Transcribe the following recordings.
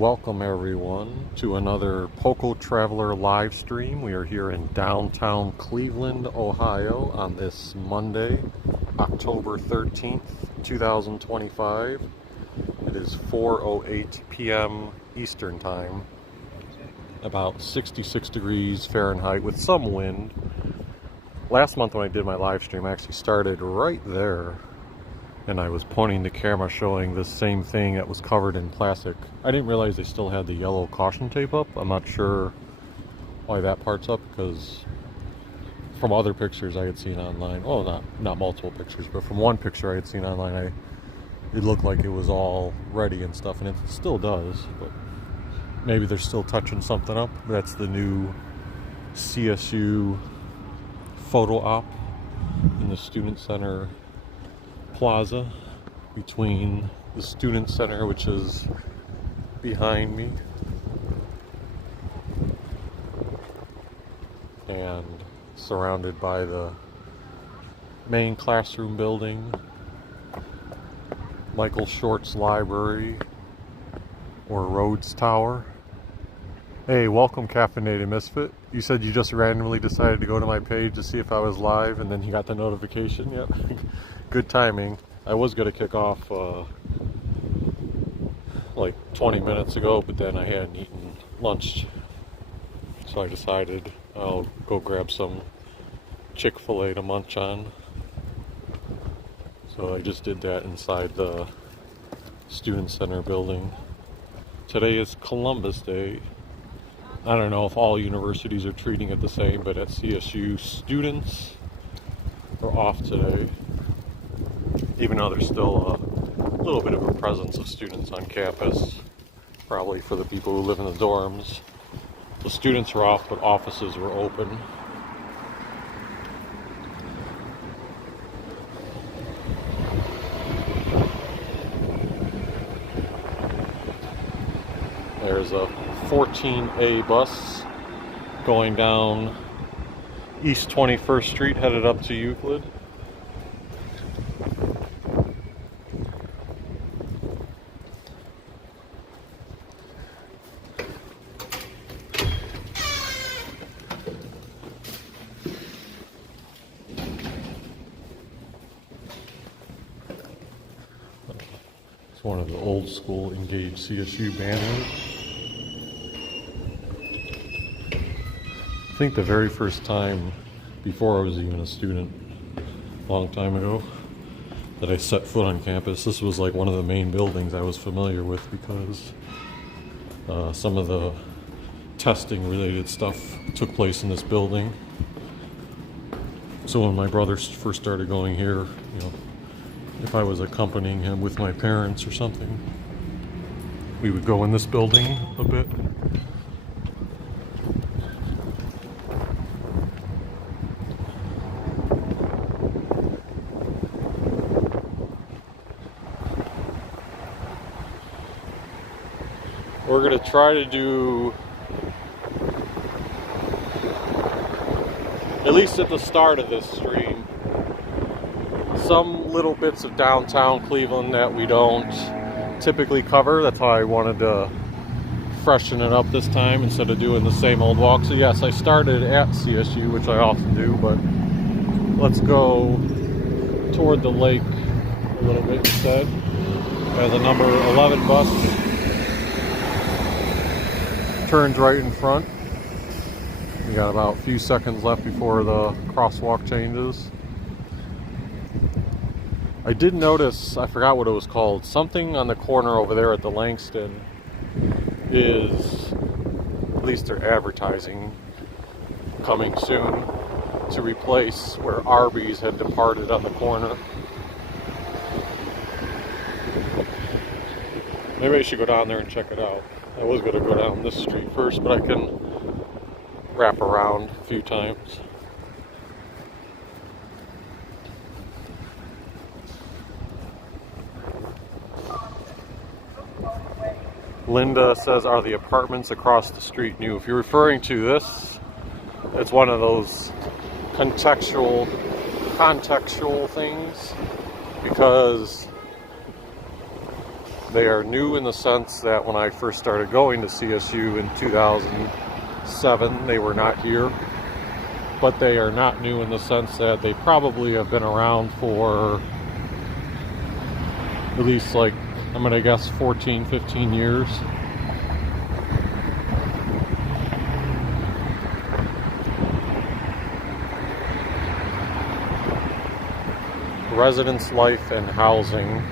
Welcome everyone to another Poco Traveler live stream. We are here in downtown Cleveland, Ohio on this Monday, October 13th, 2025. It is 4:08 p.m. Eastern Time, about 66 degrees Fahrenheit with some wind. Last month when I did my live stream, I actually started right there. And I was pointing the camera showing the same thing that was covered in plastic. I didn't realize they still had the yellow caution tape up. I'm not sure why that part's up, because from other pictures I had seen online, well, not multiple pictures, but from one picture I had seen online, it looked like it was all ready and stuff, and it still does, but maybe they're still touching something up. That's the new CSU photo op in the Student Center Plaza between the Student Center, which is behind me, and surrounded by the main classroom building, Michael Short's Library, or Rhodes Tower. Hey, welcome Caffeinated Misfit. You said you just randomly decided to go to my page to see if I was live, and then you got the notification. Yep. Good timing. I was going to kick off like 20 minutes ago, but then I hadn't eaten lunch, so I decided I'll go grab some Chick-fil-A to munch on. So I just did that inside the Student Center building. Today is Columbus Day. I don't know if all universities are treating it the same, but at CSU, students are off today, even though there's still a little bit of a presence of students on campus, probably for the people who live in the dorms. The students are off, but offices were open. There's a 14A bus going down East 21st Street, headed up to Euclid. It's one of the old school Engage CSU banners. I think the very first time, before I was even a student, a long time ago, that I set foot on campus, this was like one of the main buildings I was familiar with, because some of the testing related stuff took place in this building. So when my brother first started going here, if I was accompanying him with my parents or something, we would go in this building a bit. We're going to try to do, at least at the start of this stream, some little bits of downtown Cleveland that we don't typically cover. That's how I wanted to freshen it up this time instead of doing the same old walk. So yes, I started at CSU, which I often do, but let's go toward the lake a little bit instead. As a number 11 bus turns right in front. We got about a few seconds left before the crosswalk changes. I did notice, I forgot what it was called, something on the corner over there at the Langston is, at least they're advertising, coming soon to replace where Arby's had departed on the corner. Maybe I should go down there and check it out. I was going to go down this street first, but I can wrap around a few times. Linda says, are the apartments across the street new? If you're referring to this, it's one of those contextual things, because They are new in the sense that when I first started going to CSU in 2007, they were not here. But they are not new in the sense that they probably have been around for at least, like, I'm gonna guess 14, 15 years. Residence life and housing.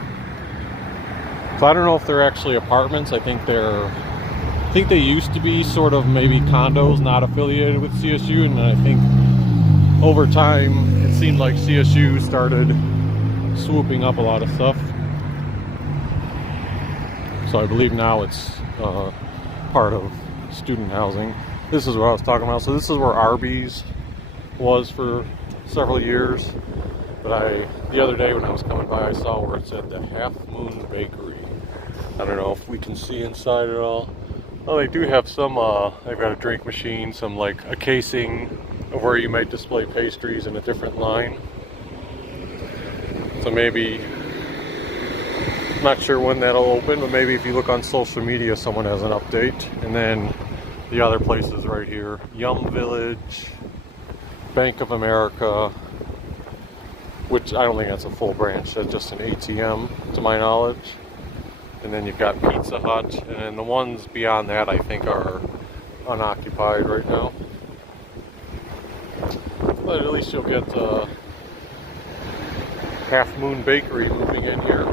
So I don't know if they're actually apartments. I think they used to be sort of maybe condos not affiliated with CSU, and I think over time it seemed like CSU started swooping up a lot of stuff. So I believe now it's part of student housing. This is what I was talking about. So this is where Arby's was for several years. But the other day when I was coming by, I saw where it said the Half Moon Bakery. I don't know if we can see inside at all. Well, they do have some, they've got a drink machine, some like a casing of where you might display pastries in a different line. So maybe, not sure when that'll open, but maybe if you look on social media, someone has an update. And then the other places right here, Yum Village, Bank of America, which I don't think that's a full branch, that's just an ATM to my knowledge. And then you've got Pizza Hut, and then the ones beyond that I think are unoccupied right now. But at least you'll get Half Moon Bakery moving in here.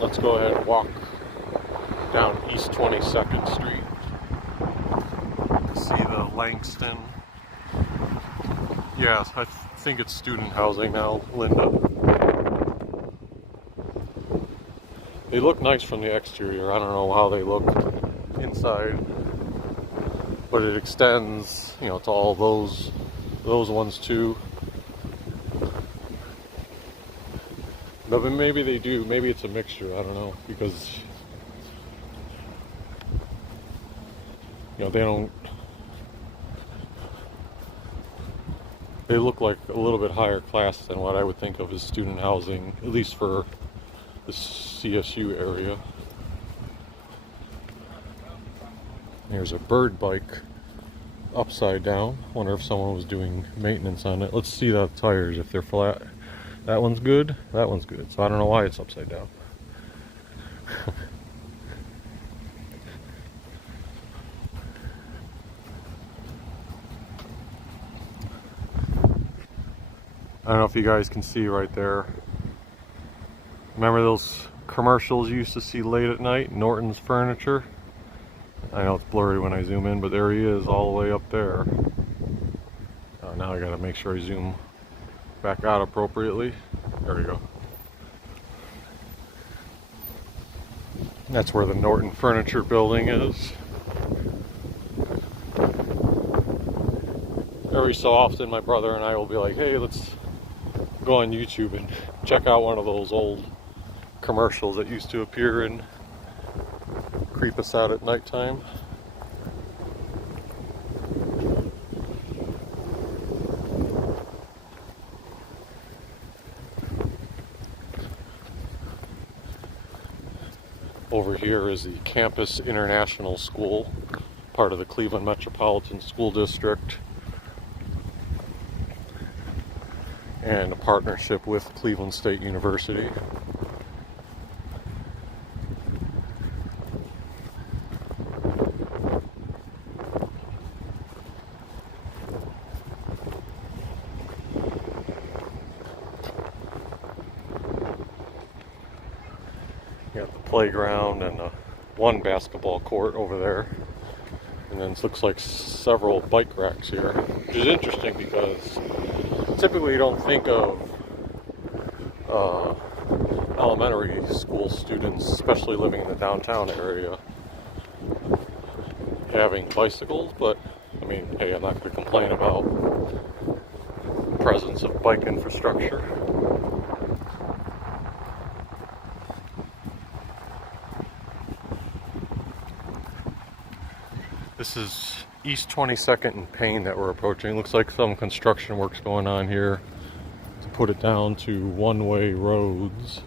Let's go ahead and walk down East 22nd Street to see the Langston. Yes, I think it's student housing now, Linda. They look nice from the exterior. I don't know how they look inside, but it extends, you know, to all those ones too. But maybe they do. Maybe it's a mixture. I don't know, because you know they look like a little bit higher class than what I would think of as student housing, at least for the CSU area. There's a bird bike upside down. Wonder if someone was doing maintenance on it. Let's see the tires, if they're flat. That one's good, that one's good. So I don't know why it's upside down. I don't know if you guys can see right there. Remember those commercials you used to see late at night? Norton's Furniture. I know it's blurry when I zoom in, but there he is all the way up there. Now I gotta make sure I zoom back out appropriately. There we go. That's where the Norton Furniture building is. Every so often my brother and I will be like, hey, let's go on YouTube and check out one of those old commercials that used to appear and creep us out at nighttime. Over here is the Campus International School, part of the Cleveland Metropolitan School District, and a partnership with Cleveland State University. You got the playground and one basketball court over there. And then it looks like several bike racks here, which is interesting because typically you don't think of elementary school students, especially living in the downtown area, having bicycles, but I mean, hey, I'm not going to complain about the presence of bike infrastructure. This is East 22nd and Payne that we're approaching. Looks like some construction work's going on here to put it down to one-way roads.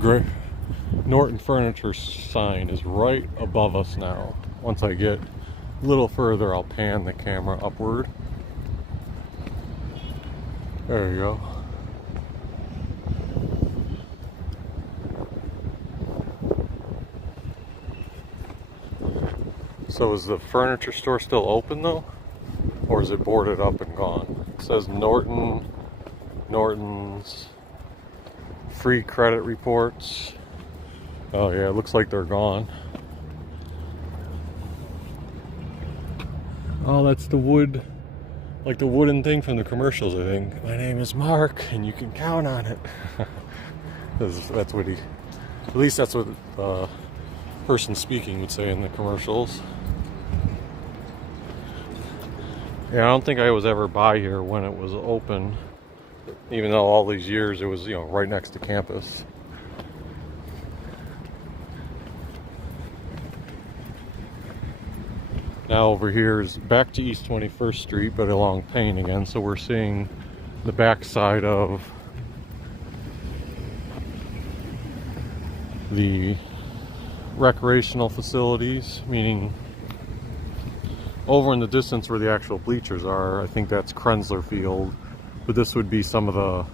Great. Norton Furniture sign is right above us now. Once I get a little further, I'll pan the camera upward. There you go. So is the furniture store still open though? Or is it boarded up and gone? It says Norton's free credit reports. Oh yeah, it looks like they're gone. Oh, that's the wood, like the wooden thing from the commercials, I think. My name is Mark, and you can count on it. That's what at least that's what the person speaking would say in the commercials. Yeah, I don't think I was ever by here when it was open, even though all these years it was, you know, right next to campus. Now over here is back to East 21st Street, but along Payne again, so we're seeing the back side of the recreational facilities, meaning over in the distance where the actual bleachers are, I think that's Krensler Field, but this would be some of the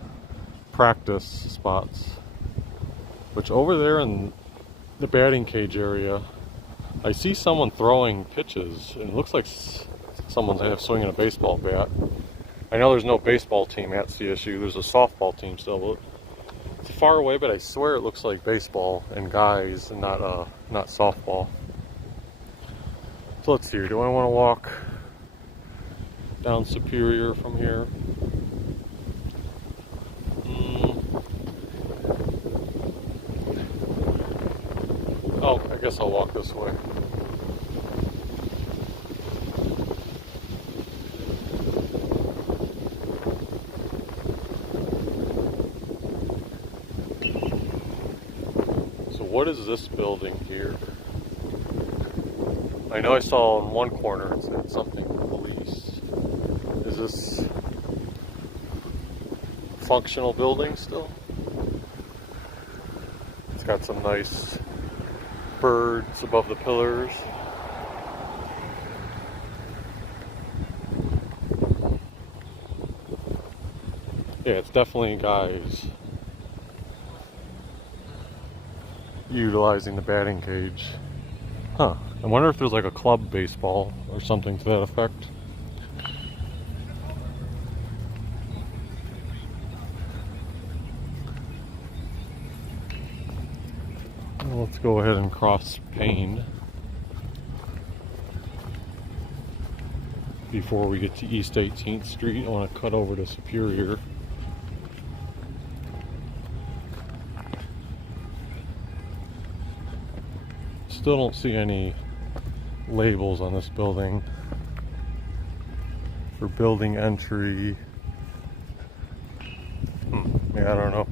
practice spots. Which over there in the batting cage area, I see someone throwing pitches, and it looks like someone's swinging a baseball bat. I know there's no baseball team at CSU, there's a softball team still, but it's far away, but I swear it looks like baseball and guys and not softball. So let's see, do I want to walk down Superior from here? Oh, I guess I'll walk this way. So what is this building here? I know I saw in one corner it said something police. Is this a functional building still? It's got some nice birds above the pillars. Yeah, it's definitely guys utilizing the batting cage. Huh. I wonder if there's like a club baseball or something to that effect. Well, let's go ahead and cross Payne before we get to East 18th Street. I want to cut over to Superior. Still don't see any labels on this building for building entry. Yeah, I don't know.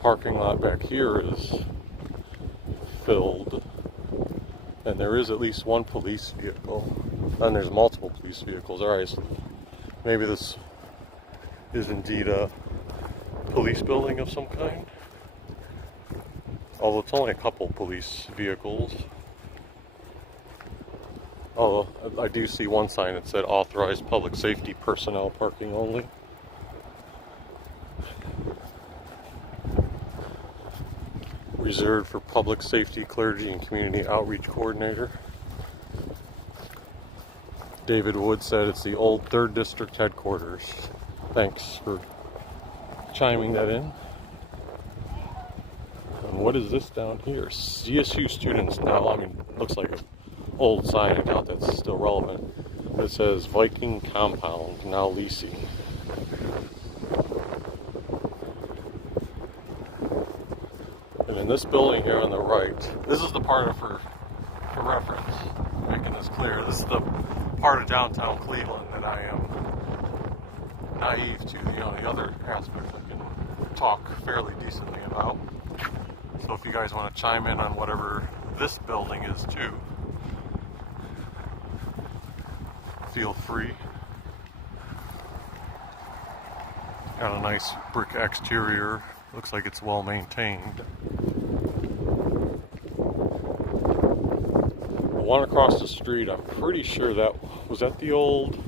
Parking lot back here is filled, and there is at least one police vehicle, and there's multiple police vehicles. Alright, so maybe this is indeed a police building of some kind, although it's only a couple police vehicles. Although I do see one sign that said authorized public safety personnel parking only. Reserved for public safety, clergy, and community outreach coordinator. David Wood said it's the old 3rd District headquarters. Thanks for chiming that in. And what is this down here? CSU students now, I mean, looks like an old sign, I doubt that's still relevant. It says Viking Compound, now leasing. And in this building here on the right, this is the part of for reference, making this clear, this is the part of downtown Cleveland that I am naive to. The other aspects I can talk fairly decently about. So if you guys want to chime in on whatever this building is too, feel free. Got a nice brick exterior. Looks like it's well maintained. The one across the street, I'm pretty sure that was that the old.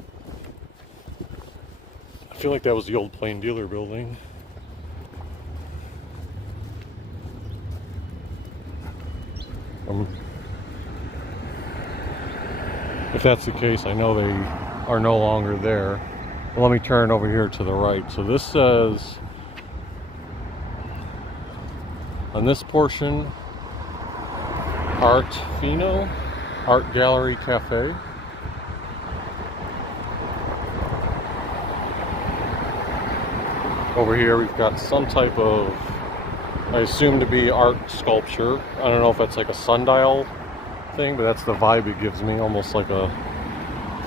I feel like that was the old Plain Dealer building. If that's the case, I know they are no longer there. Let me turn over here to the right. So this says, on this portion, Art Fino, Art Gallery Cafe. Over here we've got some type of, I assume to be art sculpture. I don't know if that's like a sundial thing, but that's the vibe it gives me, almost like a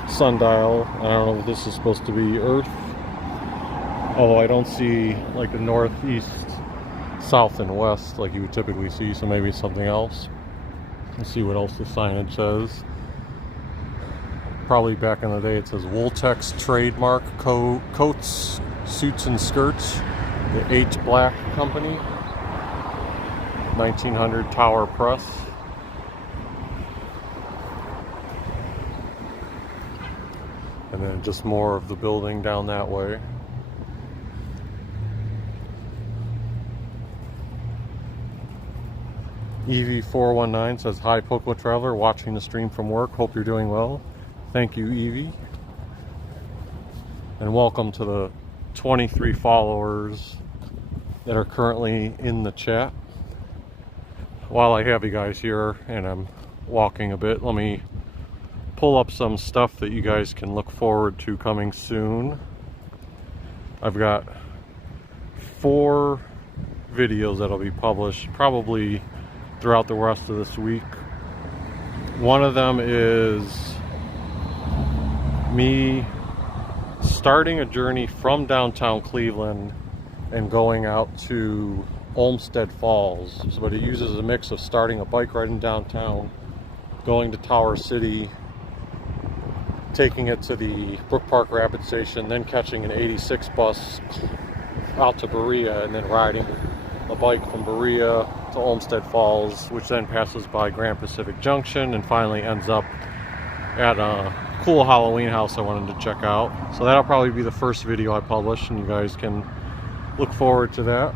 sundial. I don't know if this is supposed to be Earth. Although I don't see like the northeast, south, and west like you would typically see, so maybe it's something else. Let's see what else the signage says. Probably back in the day it says Wooltex trademark coats, suits, and skirts. The 8 Black Company. 1900 Tower Press. And then just more of the building down that way. Evie419 says, "Hi Poco Traveler, watching the stream from work. Hope you're doing well." Thank you, Evie. And welcome to the 23 followers that are currently in the chat. While I have you guys here and I'm walking a bit, let me pull up some stuff that you guys can look forward to coming soon. I've got 4 videos that'll be published probably throughout the rest of this week. One of them is me starting a journey from downtown Cleveland and going out to Olmsted Falls. But it uses a mix of starting a bike ride in downtown, going to Tower City, taking it to the Brook Park Rapid Station, then catching an 86 bus out to Berea, and then riding a bike from Berea to Olmsted Falls, which then passes by Grand Pacific Junction and finally ends up at a cool Halloween house I wanted to check out. So that'll probably be the first video I publish, and you guys can look forward to that.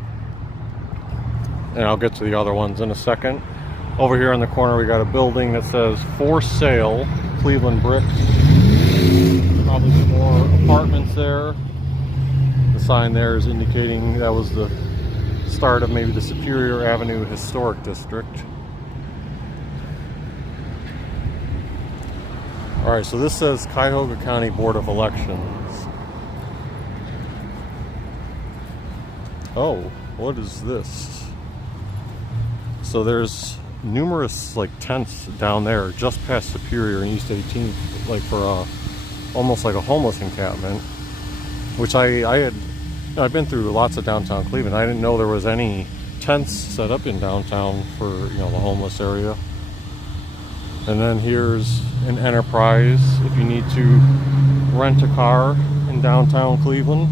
And I'll get to the other ones in a second. Over here in the corner we got a building that says "For Sale, Cleveland Bricks." Probably some more apartments there. The sign there is indicating that was the start of maybe the Superior Avenue Historic District. Alright, so this says Cuyahoga County Board of Elections. Oh, what is this? So there's numerous like tents down there just past Superior and East 18th, like for almost like a homeless encampment, which I've been through lots of downtown Cleveland. I didn't know there was any tents set up in downtown for, you know, the homeless area. And then here's an Enterprise if you need to rent a car in downtown Cleveland.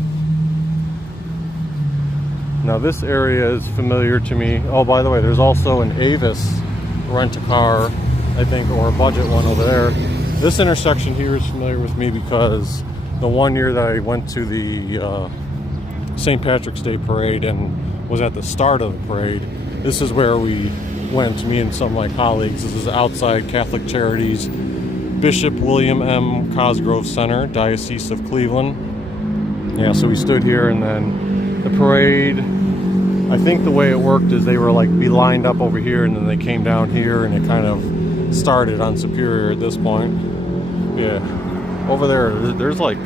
Now this area is familiar to me. Oh, by the way, there's also an Avis rent-a-car, I think, or a budget one over there. This intersection here is familiar with me because the one year that I went to the St. Patrick's Day parade and was at the start of the parade, this is where we went, me and some of my colleagues. This is outside Catholic Charities Bishop William M. Cosgrove Center, Diocese of Cleveland. Yeah, so we stood here, and then the parade, I think the way it worked is they were like be lined up over here, and then they came down here, and it kind of started on Superior at this point. Yeah, over there, there's like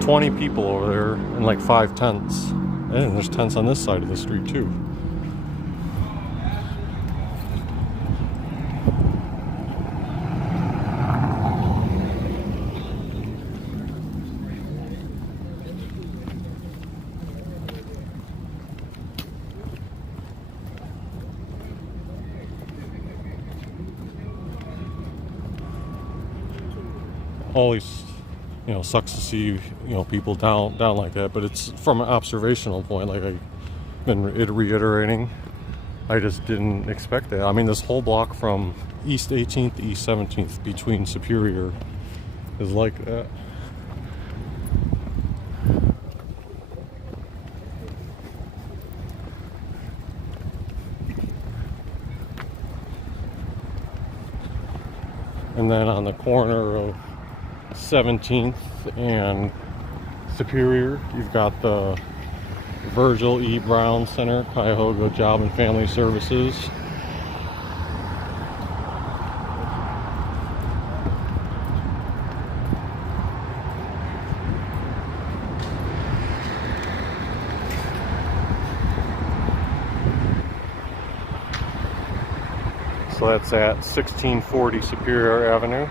20 people over there and like 5 tents. And there's tents on this side of the street too. Always You know, sucks to see, people down like that, but it's from an observational point, like I've been reiterating. I just didn't expect that. I mean, this whole block from East 18th to East 17th between Superior is like that. And then on the corner of 17th and Superior, you've got the Virgil E. Brown Center, Cuyahoga Job and Family Services. So that's at 1640 Superior Avenue.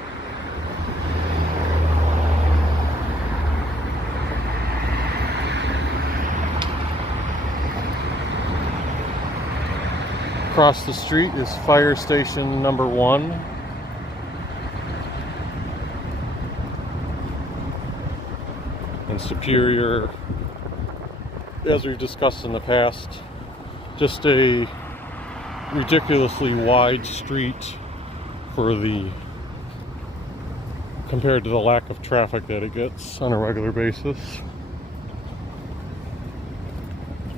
Across the street is Fire Station number 1. In Superior, as we've discussed in the past, just a ridiculously wide street compared to the lack of traffic that it gets on a regular basis.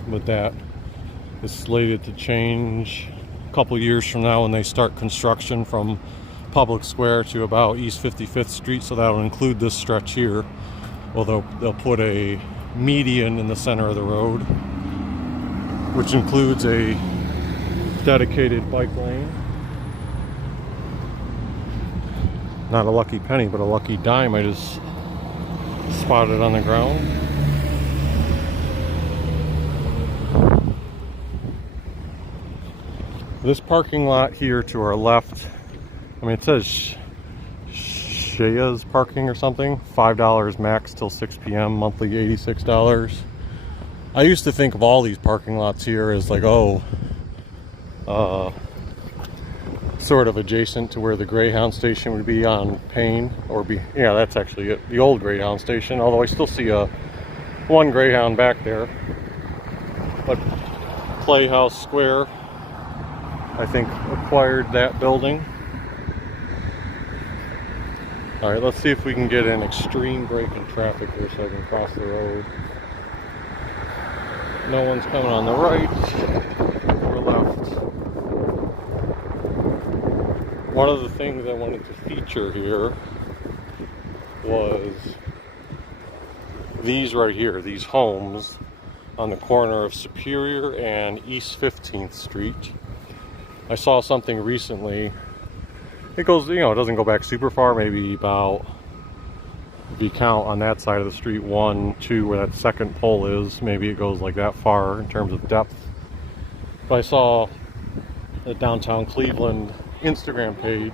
But that is slated to change a couple years from now when they start construction from Public Square to about East 55th Street, so that'll include this stretch here. Well, they'll put a median in the center of the road, which includes a dedicated bike lane. Not a lucky penny, but a lucky dime I just spotted on the ground. This parking lot here to our left, I mean, it says Shaya's parking or something, $5 max till 6 p.m., monthly $86. I used to think of all these parking lots here as like, sort of adjacent to where the Greyhound station would be on Payne, yeah, that's actually it, the old Greyhound station, although I still see one Greyhound back there. But Playhouse Square, I think, acquired that building. Alright, let's see if we can get an extreme break in traffic here so I can cross the road. No one's coming on the right or left. One of the things I wanted to feature here was these right here, these homes on the corner of Superior and East 15th Street. I saw something recently. It goes, it doesn't go back super far, maybe about, if you count on that side of the street, 1, 2, where that second pole is, maybe it goes like that far in terms of depth. But I saw the Downtown Cleveland Instagram page.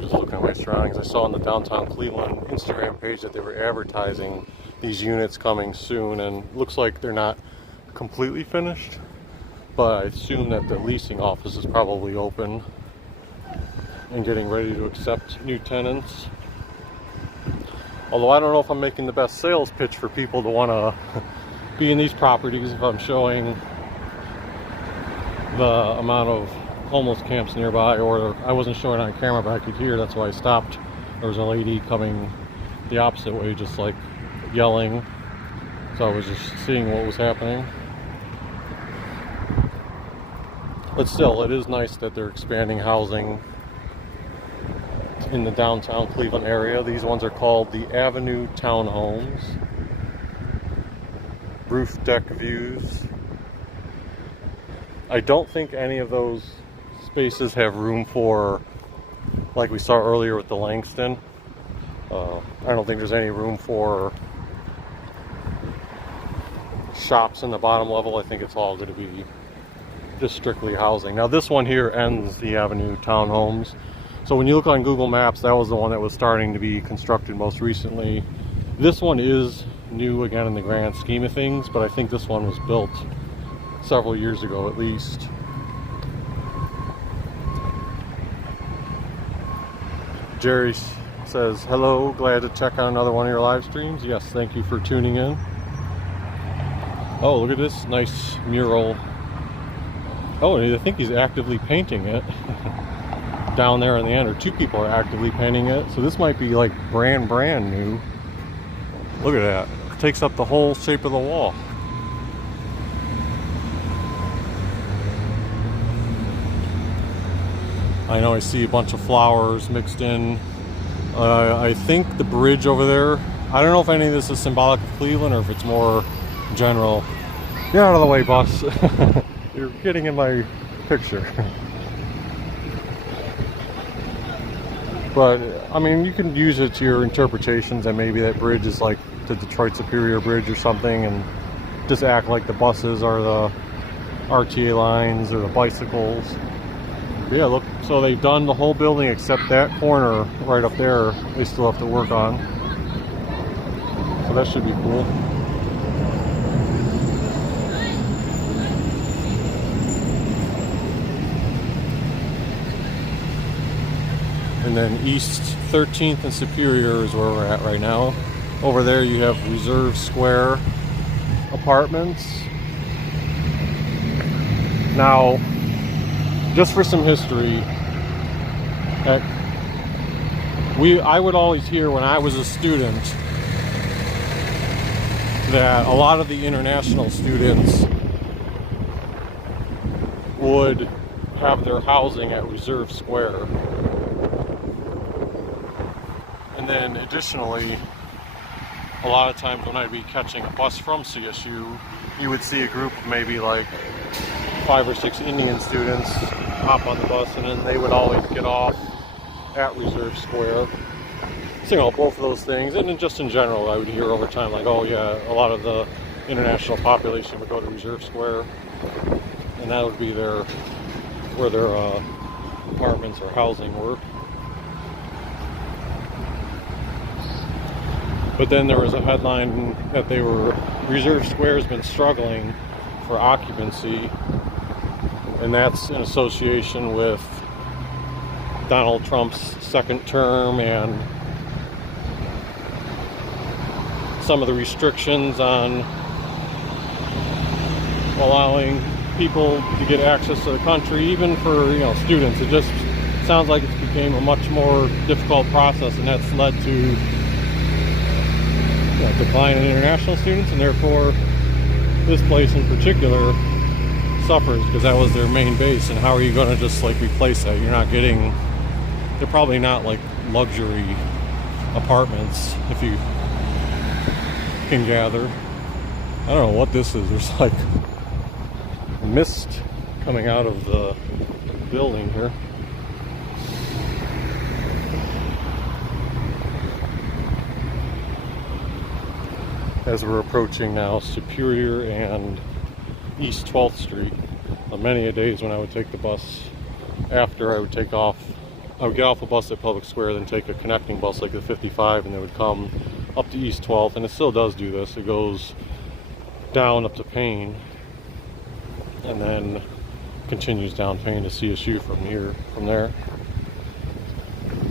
Just looking at my surroundings, I saw on the Downtown Cleveland Instagram page that they were advertising these units coming soon, and looks like they're not completely finished, but I assume that the leasing office is probably open and getting ready to accept new tenants. Although I don't know if I'm making the best sales pitch for people to want to be in these properties if I'm showing the amount of homeless camps nearby, or I wasn't showing on camera, but I could hear, that's why I stopped. There was a lady coming the opposite way, just like yelling, so I was just seeing what was happening. But still, it is nice that they're expanding housing in the downtown Cleveland area. These ones are called the Avenue Townhomes. Roof deck views. I don't think any of those spaces have room for, like we saw earlier with the Langston, I don't think there's any room for shops in the bottom level. I think it's all going to be just strictly housing. Now this one here ends the Avenue Townhomes, So when you look on Google Maps, that was the one that was starting to be constructed most recently. This one is new again in the grand scheme of things, but I think this one was built several years ago at least. Jerry says, hello, glad to check out another one of your live streams. Yes, thank you for tuning in. Oh, look at this nice mural. Oh, and I think he's actively painting it down there in the end, or two people are actively painting it. So this might be like brand new. Look at that. It takes up the whole shape of the wall. I know I see a bunch of flowers mixed in. I think the bridge over there, I don't know if any of this is symbolic of Cleveland or if it's more general. Get out of the way, boss. You're getting in my picture. But, I mean, you can use it to your interpretations, and maybe that bridge is like the Detroit Superior Bridge or something, and just act like the buses are the RTA lines or the bicycles. But yeah, look, so they've done the whole building except that corner right up there. They still have to work on. So that should be cool. And then East 13th and Superior is where we're at right now. Over there you have Reserve Square apartments. Now, just for some history, I would always hear when I was a student that a lot of the international students would have their housing at Reserve Square. And then additionally, a lot of times when I'd be catching a bus from CSU, you would see a group of maybe like 5 or 6 Indian students hop on the bus, and then they would always get off at Reserve Square. So, you know, both of those things. And then just in general, I would hear over time like, oh yeah, a lot of the international population would go to Reserve Square, and that would be where their apartments or housing were. But then there was a headline that Reserve Square has been struggling for occupancy, and that's in association with Donald Trump's second term and some of the restrictions on allowing people to get access to the country, even for, you know, students. It just sounds like it's became a much more difficult process, and that's led to decline in international students, and therefore this place in particular suffers because that was their main base. And how are you going to just like replace that? You're not getting, they're probably not like luxury apartments, if you can gather. I don't know what this is. There's like mist coming out of the building here. As we're approaching now Superior and East 12th Street. On many a days when I would take the bus after I would get off the bus at Public Square, then take a connecting bus like the 55, and they would come up to East 12th, and it still does do this. It goes down up to Payne and then continues down Payne to CSU from there.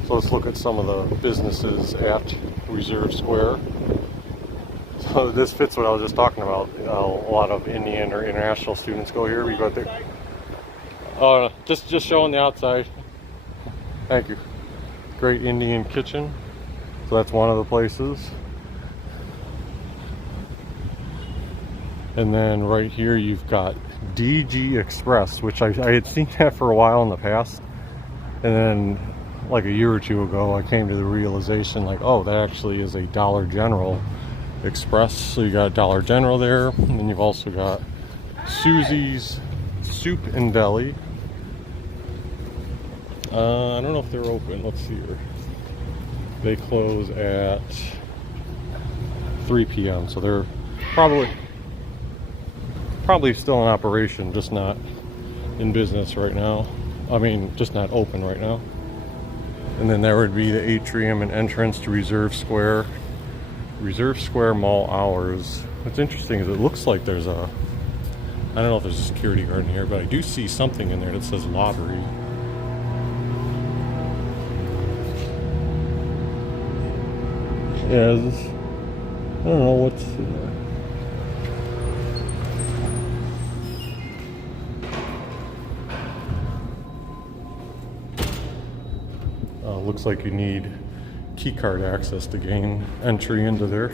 So let's look at some of the businesses at Reserve Square. So this fits what I was just talking about. A lot of Indian or international students go here. We go there. Oh, just showing the outside. Thank you. Great Indian kitchen. So that's one of the places. And then right here you've got DG Express, which I had seen that for a while in the past. And then like a year or two ago, I came to the realization like, oh, that actually is a Dollar General Express. So you got Dollar General there, and then you've also got Susie's Soup and Deli. I don't know if they're open. Let's see here. They close at 3 p.m. So they're probably still in operation, just not in business right now. I mean, just not open right now. And then there would be the atrium and entrance to Reserve Square. Reserve Square Mall hours. What's interesting is it looks like there's a, I don't know if there's a security guard in here, but I do see something in there that says lottery. Yeah, I don't know what's looks like you need keycard access to gain entry into there.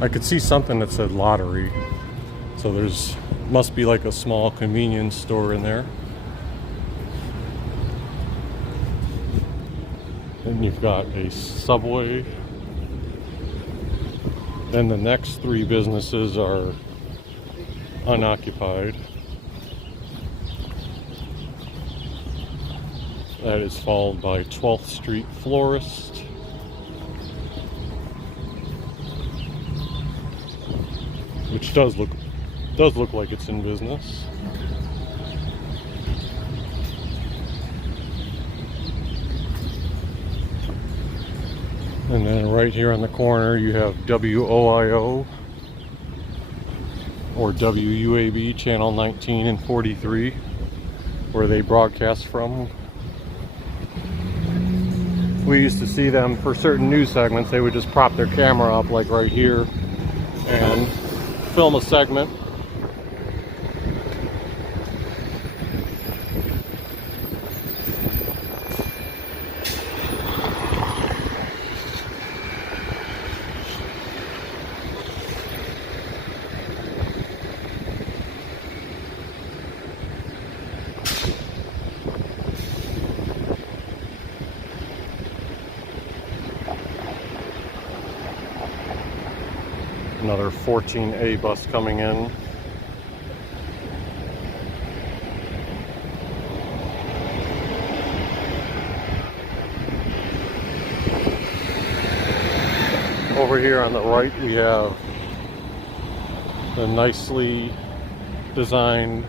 I could see something that said lottery, so there's must be like a small convenience store in there. Then you've got a Subway. Then the next three businesses are unoccupied. That is followed by 12th Street Florist. Which does look like it's in business. And then right here on the corner you have WOIO or WUAB channel 19 and 43 where they broadcast from. We used to see them for certain news segments. They would just prop their camera up like right here and film a segment. Another 14A bus coming in. Over here on the right we have the nicely designed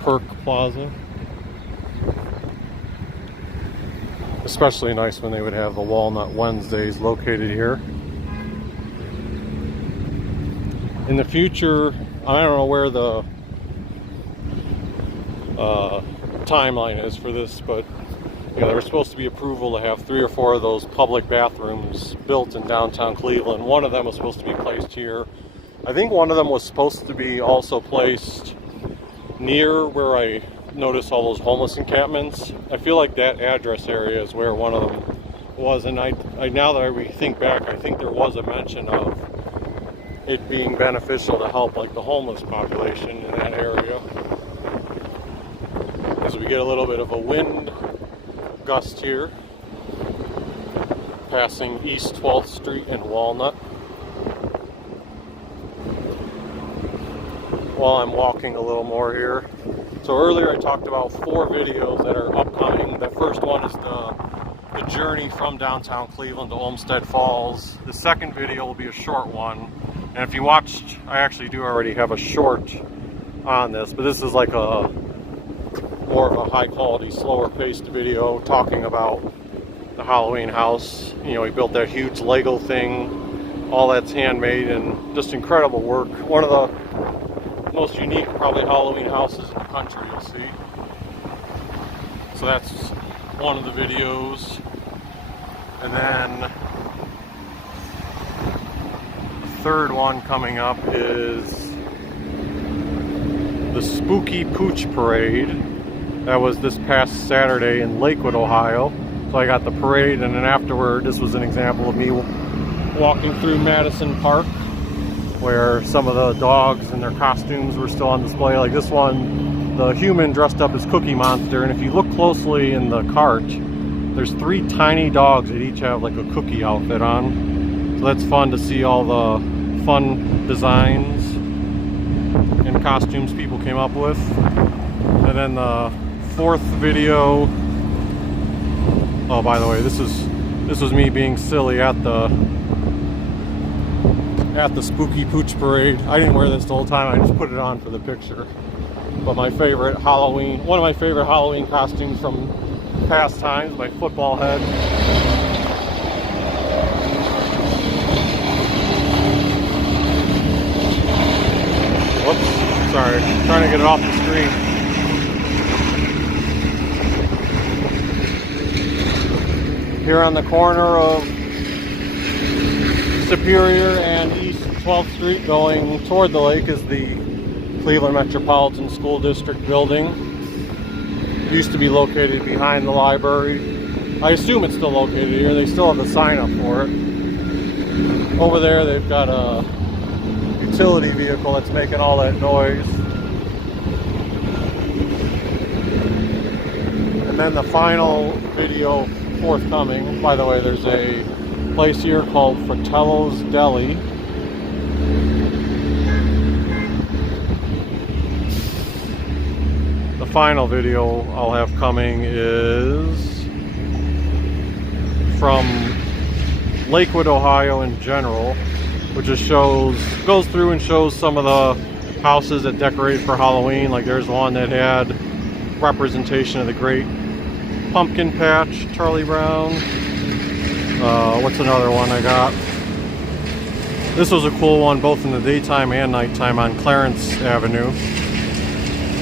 Perk Plaza. Especially nice when they would have the Walnut Wednesdays located here. In the future, I don't know where the timeline is for this, but you know, there was supposed to be approval to have 3 or 4 of those public bathrooms built in downtown Cleveland. One of them was supposed to be placed here. I think one of them was supposed to be also placed near where I noticed all those homeless encampments. I feel like that address area is where one of them was, and I now that I think back, I think there was a mention of it being beneficial to help like the homeless population in that area. As we get a little bit of a wind gust here, passing East 12th Street and Walnut. While I'm walking a little more here. So earlier I talked about 4 videos that are upcoming. The first one is the journey from downtown Cleveland to Olmsted Falls. The second video will be a short one. And if you watched, I actually do already have a short on this, but this is like a more of a high quality, slower paced video talking about the Halloween house. You know, he built that huge Lego thing, all that's handmade and just incredible work. One of the most unique, probably, Halloween houses in the country, you'll see. So that's one of the videos. And then third one coming up is the Spooky Pooch Parade. That was this past Saturday in Lakewood, Ohio. So I got the parade, and then afterward, this was an example of me walking through Madison Park, where some of the dogs and their costumes were still on display. Like this one, the human dressed up as Cookie Monster, and if you look closely in the cart, there's 3 tiny dogs that each have like a cookie outfit on. So that's fun to see all the fun designs and costumes people came up with. And then the 4th video, oh, by the way, this was me being silly at the Spooky Pooch Parade. I didn't wear this the whole time, I just put it on for the picture. But my favorite Halloween, one of my favorite Halloween costumes from past times, my football head. Whoops, sorry, trying to get it off the screen. Here on the corner of Superior and East 12th Street going toward the lake is the Cleveland Metropolitan School District building. It used to be located behind the library. I assume it's still located here. They still have the sign up for it. Over there they've got a utility vehicle that's making all that noise. And then the final video forthcoming. By the way, there's a place here called Fratello's Deli. The final video I'll have coming is from Lakewood, Ohio in general, which just goes through and shows some of the houses that decorated for Halloween. Like there's one that had representation of the Great Pumpkin Patch, Charlie Brown. What's another one I got? This was a cool one, both in the daytime and nighttime, on Clarence Avenue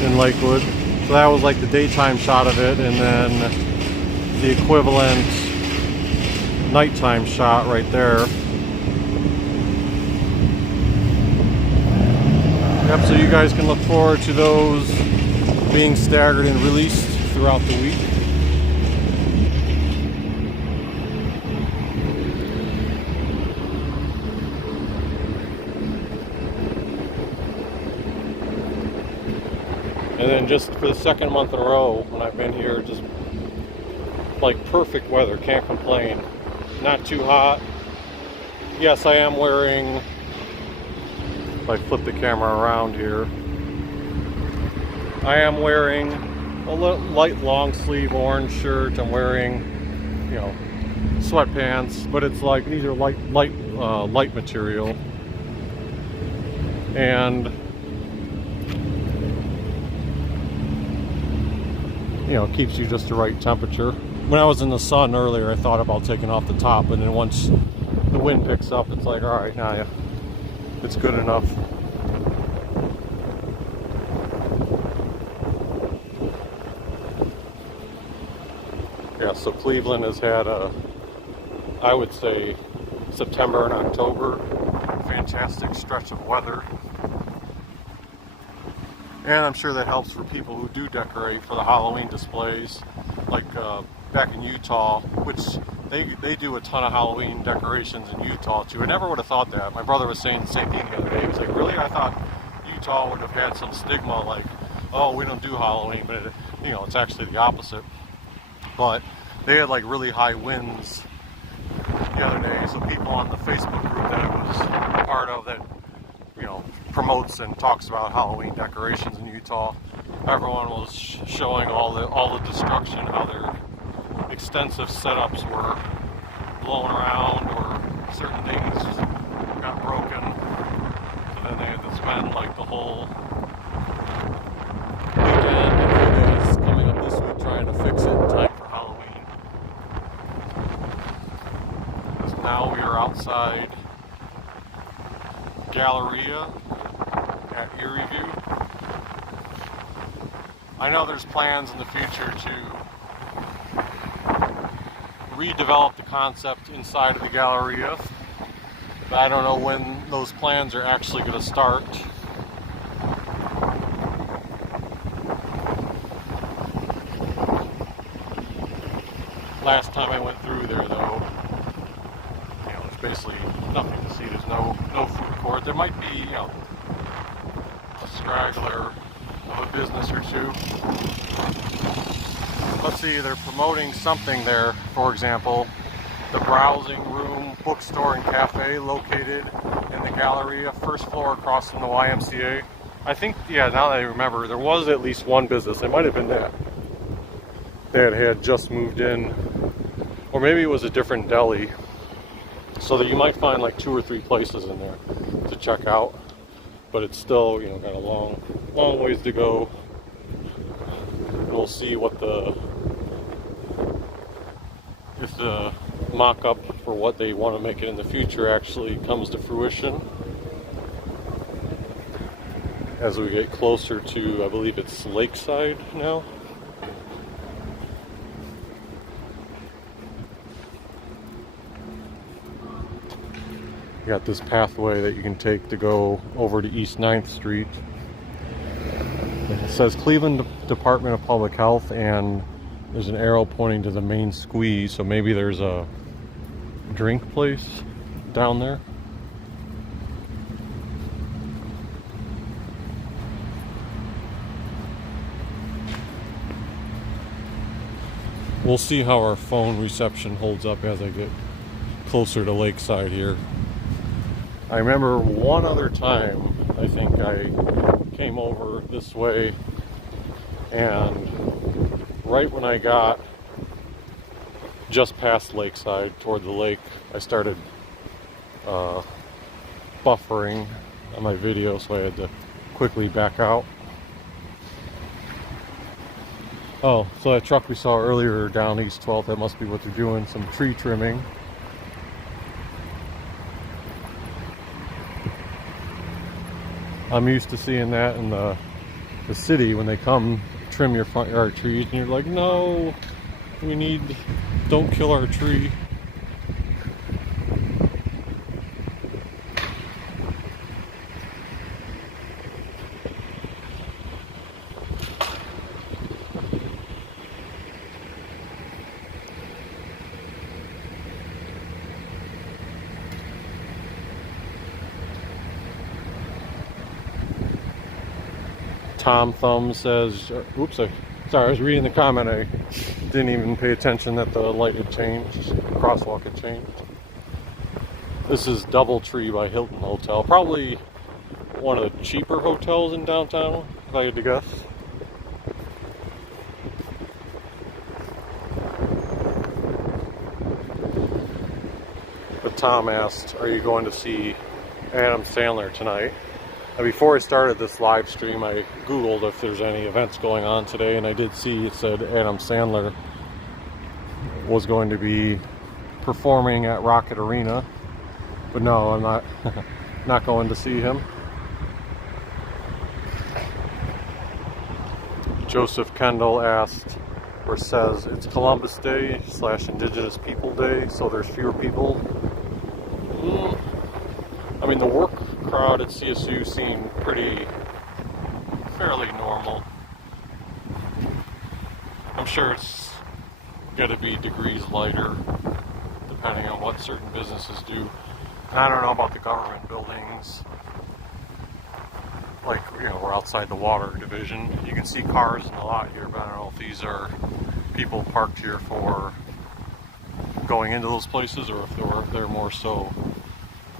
in Lakewood. So that was like the daytime shot of it, and then the equivalent nighttime shot right there. Yep, so you guys can look forward to those being staggered and released throughout the week. And then just for the second month in a row when I've been here, just like perfect weather, can't complain. Not too hot. Yes, I am wearing, if I flip the camera around here, I am wearing a light long sleeve orange shirt. I'm wearing, you know, sweatpants, but it's like these are light material, and you know, keeps you just the right temperature. When I was in the sun earlier, I thought about taking off the top, but then once the wind picks up, it's like, all right, now yeah, it's good enough. Yeah, so Cleveland has had I would say, September and October, fantastic stretch of weather. And I'm sure that helps for people who do decorate for the Halloween displays, like back in Utah, which they do a ton of Halloween decorations in Utah too. I never would have thought that. My brother was saying the same thing the other day. He was like, really? I thought Utah would have had some stigma like, oh, we don't do Halloween, but you know, it's actually the opposite. But they had like really high winds the other day, so people on the Facebook group that I was a part of that, you know, promotes and talks about Halloween decorations in Utah, everyone was showing all the destruction, how their extensive setups were blown around or certain things got broken. So then they had to spend like the whole weekend and 2 days coming up this week trying to fix it in time for Halloween. So now we are outside Galleria at Erie View. I know there's plans in the future to redevelop the concept inside of the Galleria, but I don't know when those plans are actually going to start. Last time I went through there, though, you know, there's basically nothing to see. There's no food court. There might be, you know, a straggler of a business or two. Let's see, they're promoting something there. For example, the browsing room, bookstore, and cafe located in the Galleria, first floor across from the YMCA. I think, yeah, now that I remember, there was at least one business. It might have been that had just moved in, or maybe it was a different deli. So that you might find like 2 or 3 places in there to check out, but it's still, you know, got a long ways to go we'll see what if the mock-up for what they want to make it in the future actually comes to fruition as we get closer to, I believe it's Lakeside now. You got this pathway that you can take to go over to East 9th Street. It says Cleveland Department of Public Health, and there's an arrow pointing to the main squeeze, so maybe there's a drink place down there. We'll see how our phone reception holds up as I get closer to Lakeside here. I remember one other time, I think I came over this way, and right when I got just past Lakeside toward the lake, I started buffering on my video, so I had to quickly back out. Oh, so that truck we saw earlier down East 12th, that must be what they're doing, some tree trimming. I'm used to seeing that in the city when they come trim your front yard trees, and you're like, no, don't kill our tree. Tom Thumb says, oops, sorry, I was reading the comment. I didn't even pay attention that the light had changed, crosswalk had changed. This is Doubletree by Hilton Hotel. Probably one of the cheaper hotels in downtown, if I had to guess. But Tom asked, are you going to see Adam Sandler tonight? Before I started this live stream, I Googled if there's any events going on today, and I did see it said Adam Sandler was going to be performing at Rocket Arena. But no, I'm not going to see him. Joseph Kendall asked, or says, it's Columbus Day / Indigenous People Day, so there's fewer people. I mean, the work crowd at CSU seemed fairly normal. I'm sure it's got to be degrees lighter depending on what certain businesses do. And I don't know about the government buildings. Like, we're outside the water division. You can see cars in the lot here, but I don't know if these are people parked here for going into those places, or if they're more so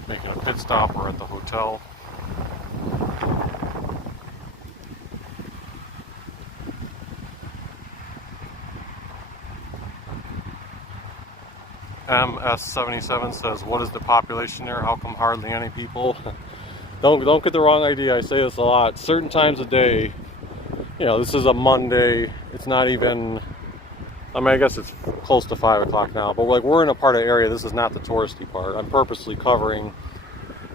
making a pit stop or at the hotel. MS77 says, what is the population there? How come hardly any people? Don't get the wrong idea. I say this a lot. Certain times of day, this is a Monday. It's not even, I guess it's close to 5 o'clock now, but we're in a part of the area. This is not the touristy part. I'm purposely covering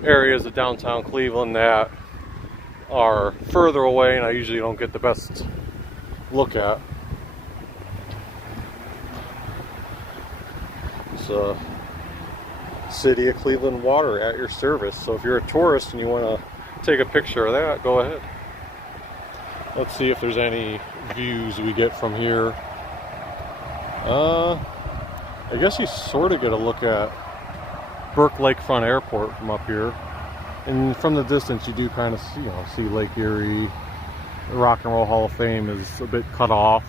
areas of downtown Cleveland that are further away, and I usually don't get the best look at. It's a City of Cleveland water at your service. So if you're a tourist and you want to take a picture of that, go ahead. Let's see if there's any views we get from here. I guess you sort of get a look at Burke Lakefront Airport from up here, and from the distance you do kind of see Lake Erie. The Rock and Roll Hall of Fame is a bit cut off.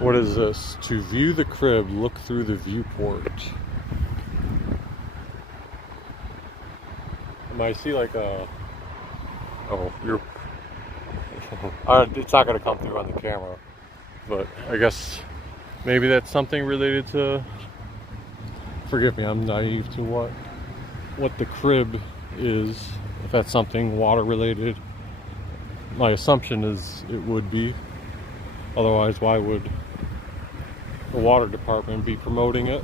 What is this? To view the crib, look through the viewport. I see like a... Oh, It's not going to come through on the camera, but I guess maybe that's something related to, forgive me, I'm naive to what the crib is, if that's something water related. My assumption is it would be. Otherwise, why would the water department be promoting it?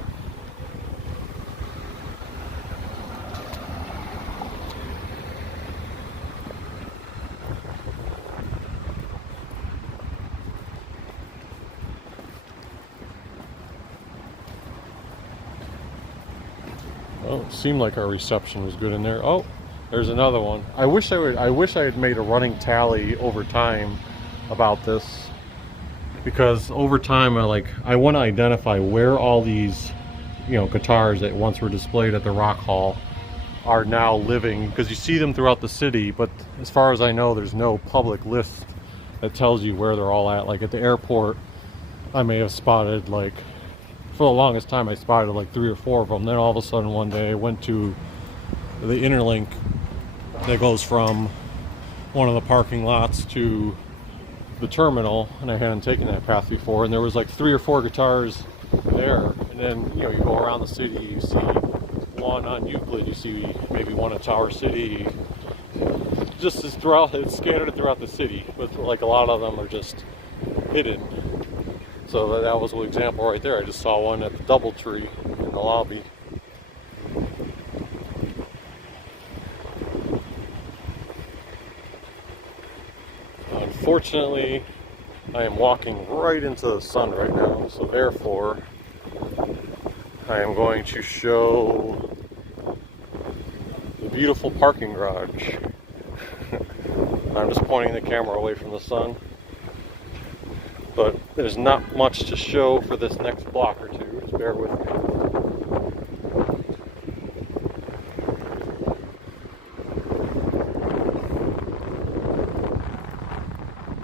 Oh, it seemed like our reception was good in there. Oh, there's another one. I wish I had made a running tally over time about this, because over time I want to identify where all these, guitars that once were displayed at the Rock Hall are now living, because you see them throughout the city, but as far as I know, there's no public list that tells you where they're all at. Like at the airport, I may have spotted, for the longest time I spotted 3 or 4 of them. Then all of a sudden one day I went to the interlink that goes from one of the parking lots to the terminal, and I hadn't taken that path before, and there was 3 or 4 guitars there. And then you go around the city, you see one on Euclid, you see maybe one at Tower City. Just it's scattered throughout the city, but a lot of them are just hidden. So that was an example right there. I just saw one at the DoubleTree in the lobby. Unfortunately, I am walking right into the sun right now, so therefore I am going to show the beautiful parking garage. I'm just pointing the camera away from the sun. But there's not much to show for this next block or two. Just bear with me.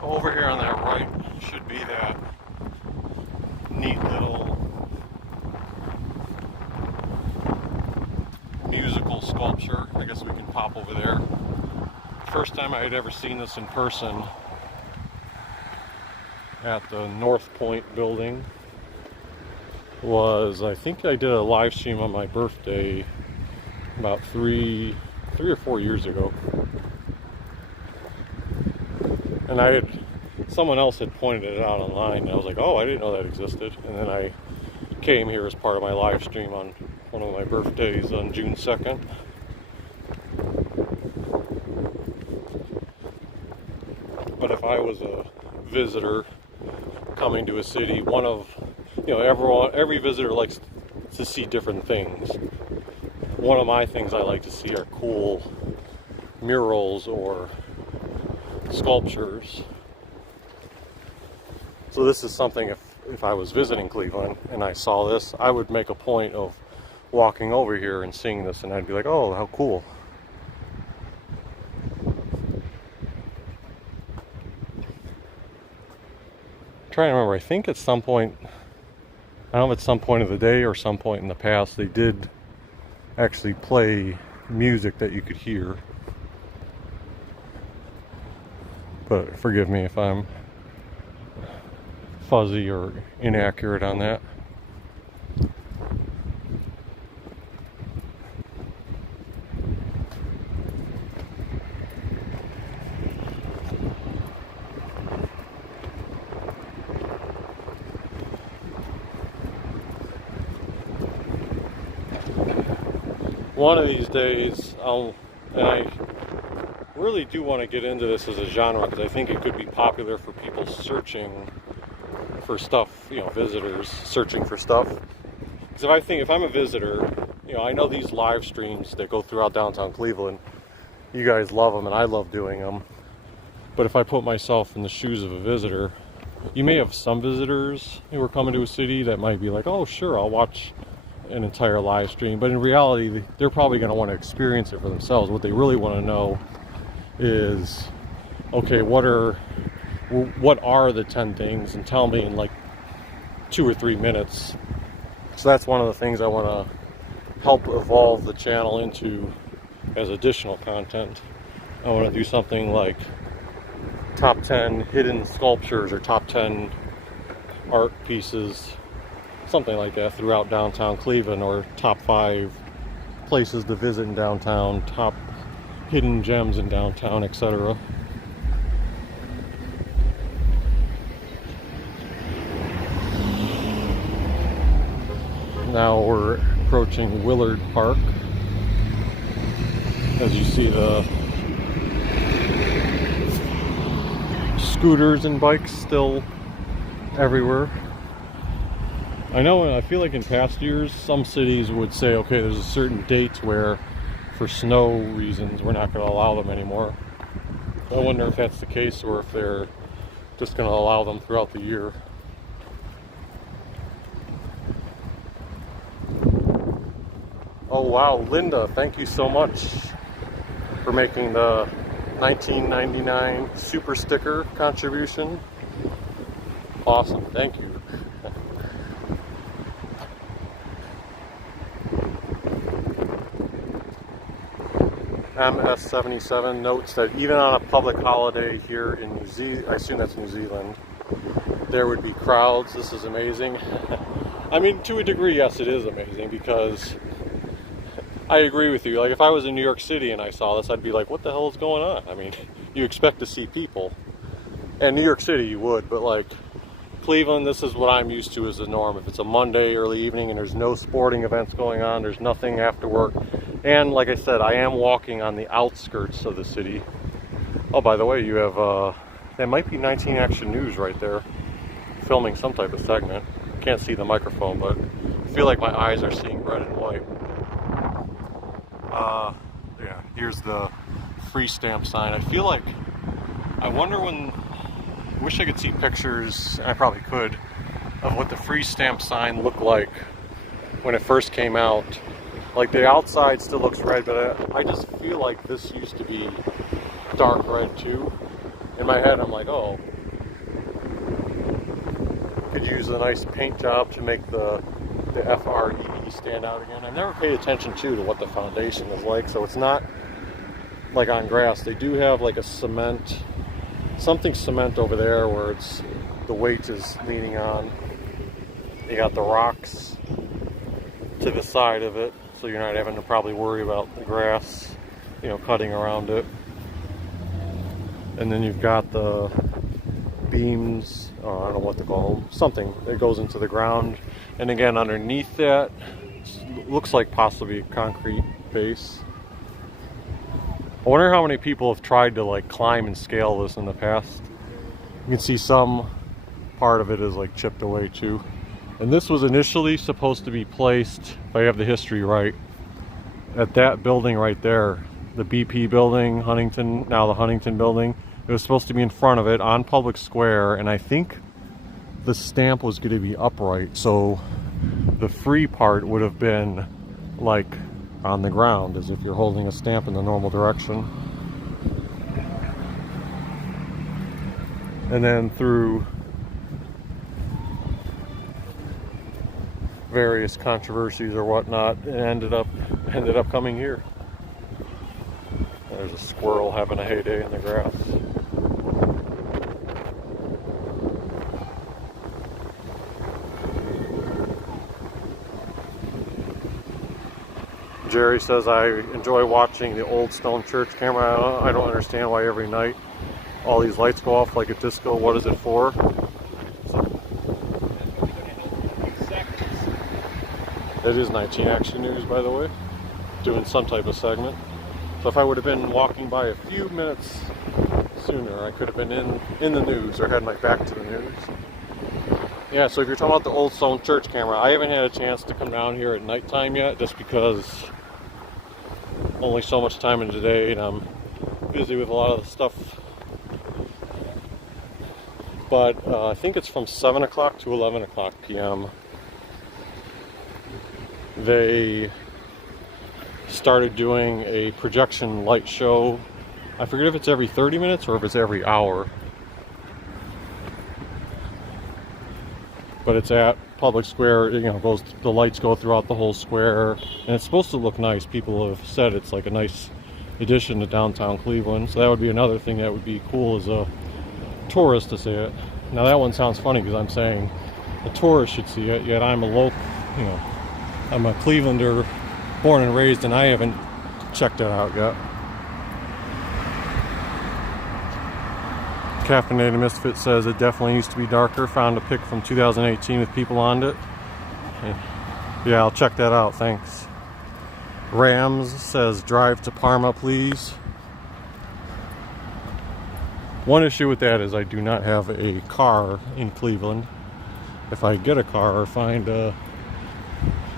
Over here on that right should be that neat little musical sculpture. I guess we can pop over there. First time I had ever seen this in person at the North Point building was, I think I did a live stream on my birthday about three or 4 years ago, and someone else had pointed it out online, and I was like, oh, I didn't know that existed. And then I came here as part of my live stream on one of my birthdays on June 2nd. But if I was a visitor coming to a city, every visitor likes to see different things. One of my things I like to see are cool murals or sculptures. So this is something, if I was visiting Cleveland and I saw this, I would make a point of walking over here and seeing this, and I'd be like, oh, how cool. Trying to remember, I think at some point, I don't know if at some point of the day or some point in the past, they did actually play music that you could hear. But forgive me if I'm fuzzy or inaccurate on that. One of these days, and I really do want to get into this as a genre, because I think it could be popular for people searching for stuff, visitors searching for stuff. Because if I'm a visitor, I know these live streams that go throughout downtown Cleveland, you guys love them and I love doing them. But if I put myself in the shoes of a visitor, you may have some visitors who are coming to a city that might be like, oh sure, I'll watch an entire live stream, but in reality they're probably going to want to experience it for themselves. What they really want to know is, okay, what are the 10 things, and tell me in 2 or 3 minutes. So that's one of the things I want to help evolve the channel into as additional content. I want to do something like top 10 hidden sculptures or top 10 art pieces, something like that, throughout downtown Cleveland, or top 5 places to visit in downtown, top hidden gems in downtown, etc. Now we're approaching Willard Park. As you see, the scooters and bikes still everywhere. I know, I feel like in past years, some cities would say, okay, there's a certain date where, for snow reasons, we're not going to allow them anymore. I wonder if that's the case, or if they're just going to allow them throughout the year. Oh wow, Linda, thank you so much for making the 1999 super sticker contribution. Awesome, thank you. MS77 notes that even on a public holiday here in New Zealand, I assume that's New Zealand, there would be crowds. This is amazing. I mean, to a degree, yes, it is amazing, because I agree with you. Like, if I was in New York City and I saw this, I'd be like, what the hell is going on? I mean, you expect to see people. And New York City, you would, but like Cleveland, this is what I'm used to as the norm. If it's a Monday early evening and there's no sporting events going on, there's nothing after work. And like I said, I am walking on the outskirts of the city. Oh, by the way, you have, that might be 19 Action News right there, filming some type of segment. Can't see the microphone, but I feel like my eyes are seeing red and white. Yeah, here's the free stamp sign. I feel like, I wonder when, wish I could see pictures, and I probably could, of what the free stamp sign looked like when it first came out. Like, the outside still looks red, but I just feel like this used to be dark red too. In my head, I'm like, oh, could use a nice paint job to make the FREE stand out again. I've never paid attention to what the foundation is like, so it's not like on grass. They do have like a cement, something cement over there where it's, the weight is leaning on. You got the rocks to the side of it, so you're not having to probably worry about the grass, you know, cutting around it. And then you've got the beams, I don't know what to call them, something that goes into the ground. And again, underneath that, looks like possibly a concrete base. I wonder how many people have tried to like climb and scale this in the past. You can see some part of it is like chipped away too. And this was initially supposed to be placed, if I have the history right, at that building right there. The BP building, Huntington, now the Huntington building. It was supposed to be in front of it on Public Square, and I think the stamp was going to be upright, so the free part would have been like on the ground, as if you're holding a stamp in the normal direction. And then through various controversies or whatnot, it ended up coming here. There's a squirrel having a heyday in the grass. Jerry says, I enjoy watching the old stone church camera. I don't understand why every night all these lights go off like a disco. What is it for? It is 19 Action News, by the way, doing some type of segment. So if I would have been walking by a few minutes sooner, I could have been in the news, or had my back to the news. Yeah, so if you're talking about the old stone church camera, I haven't had a chance to come down here at nighttime yet, just because only so much time in the day, and I'm busy with a lot of the stuff. But I think it's from 7 o'clock to 11 o'clock p.m. They started doing a projection light show. I forget if it's every 30 minutes or if it's every hour. But it's at Public Square, you know, the lights go throughout the whole square, and it's supposed to look nice. People have said it's like a nice addition to downtown Cleveland, so that would be another thing that would be cool, is a tourists to see it. Now that one sounds funny because I'm saying the tourists should see it, yet I'm a local, you know, I'm a Clevelander, born and raised, and I haven't checked it out yet. Caffeinated Misfit says it definitely used to be darker. Found a pic from 2018 with people on it. Yeah, I'll check that out, thanks. Rams says drive to Parma, please. One issue with that is I do not have a car in Cleveland. If I get a car or find a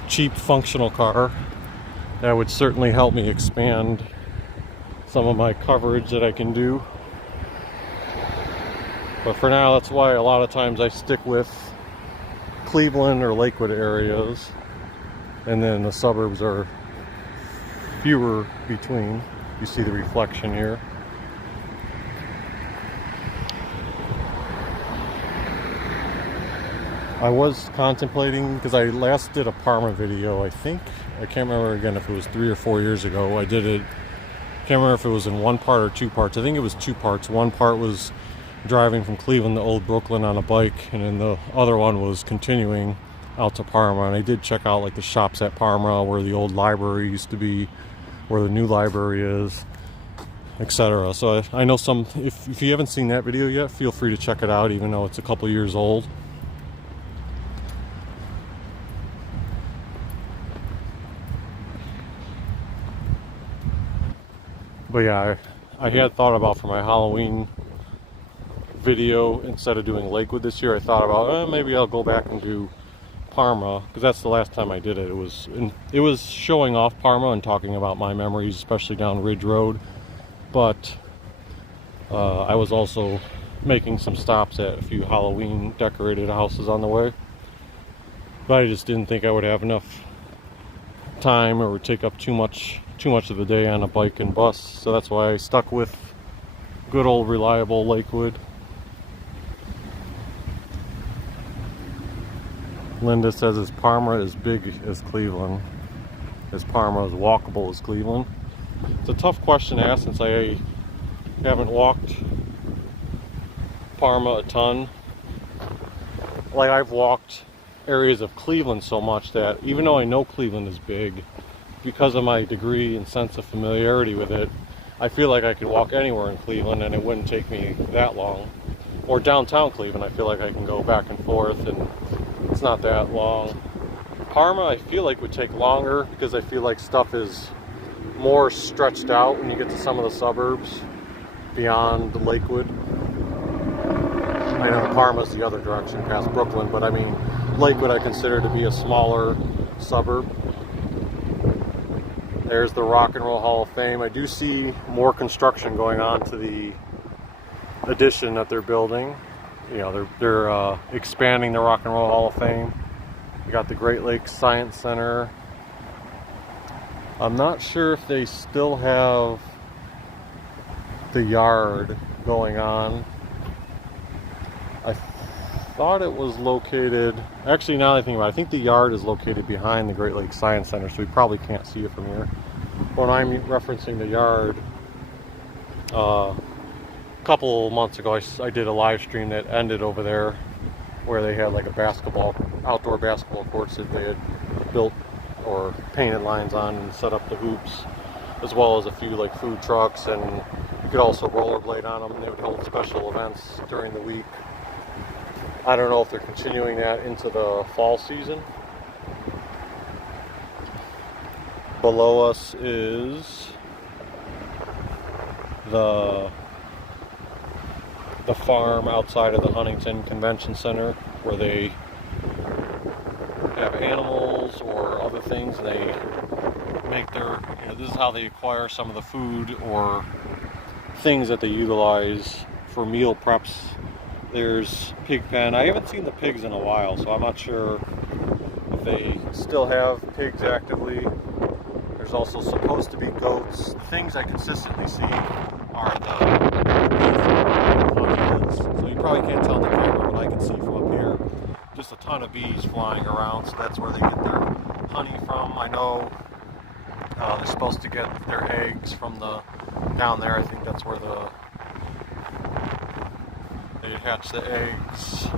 cheap functional car, that would certainly help me expand some of my coverage that I can do. But for now, that's why a lot of times I stick with Cleveland or Lakewood areas, and then the suburbs are fewer between. You see the reflection here. I was contemplating, because I last did a Parma video, I think. I can't remember again if it was 3 or 4 years ago. I did it, can't remember if it was in one part or two parts. I think it was two parts. One part was driving from Cleveland to Old Brooklyn on a bike, and then the other one was continuing out to Parma. And I did check out like the shops at Parma, where the old library used to be, where the new library is, etc. So I know some, if you haven't seen that video yet, feel free to check it out, even though it's a couple years old. But yeah, I had thought about for my Halloween video, instead of doing Lakewood this year, I thought about maybe I'll go back and do Parma, because that's the last time I did it. It was showing off Parma and talking about my memories, especially down Ridge Road. But I was also making some stops at a few Halloween decorated houses on the way. But I just didn't think I would have enough time, or would take up too much of the day on a bike and bus. So that's why I stuck with good old reliable Lakewood. Linda says, is Parma as big as Cleveland? Is Parma as walkable as Cleveland? It's a tough question to ask, since I haven't walked Parma a ton. Like, I've walked areas of Cleveland so much that even though I know Cleveland is big, because of my degree and sense of familiarity with it, I feel like I could walk anywhere in Cleveland and it wouldn't take me that long. Or downtown Cleveland, I feel like I can go back and forth and it's not that long. Parma, I feel like would take longer, because I feel like stuff is more stretched out when you get to some of the suburbs beyond Lakewood. I know Parma's the other direction past Brooklyn, but I mean, Lakewood I consider to be a smaller suburb. There's the Rock and Roll Hall of Fame. I do see more construction going on to the addition that they're building. You know, they're expanding the Rock and Roll Hall of Fame. You got the Great Lakes Science Center. I'm not sure if they still have the yard going on. I thought it was located, actually now that I think about it, I think the yard is located behind the Great Lakes Science Center, so we probably can't see it from here. When I'm referencing the yard, a couple months ago I did a live stream that ended over there, where they had like a outdoor basketball courts that they had built or painted lines on and set up the hoops, as well as a few like food trucks, and you could also rollerblade on them. They would hold special events during the week. I don't know if they're continuing that into the fall season. Below us is the farm outside of the Huntington Convention Center, where they have animals or other things, and they make their, this is how they acquire some of the food or things that they utilize for meal preps. There's pig pen. I haven't seen the pigs in a while, so I'm not sure if they still have pigs actively. There's also supposed to be goats. The things I consistently see are the bees. So you probably can't tell in the camera, but I can see from up here just a ton of bees flying around. So that's where they get their honey from. I know they're supposed to get their eggs from down there. I think that's where they hatch the eggs.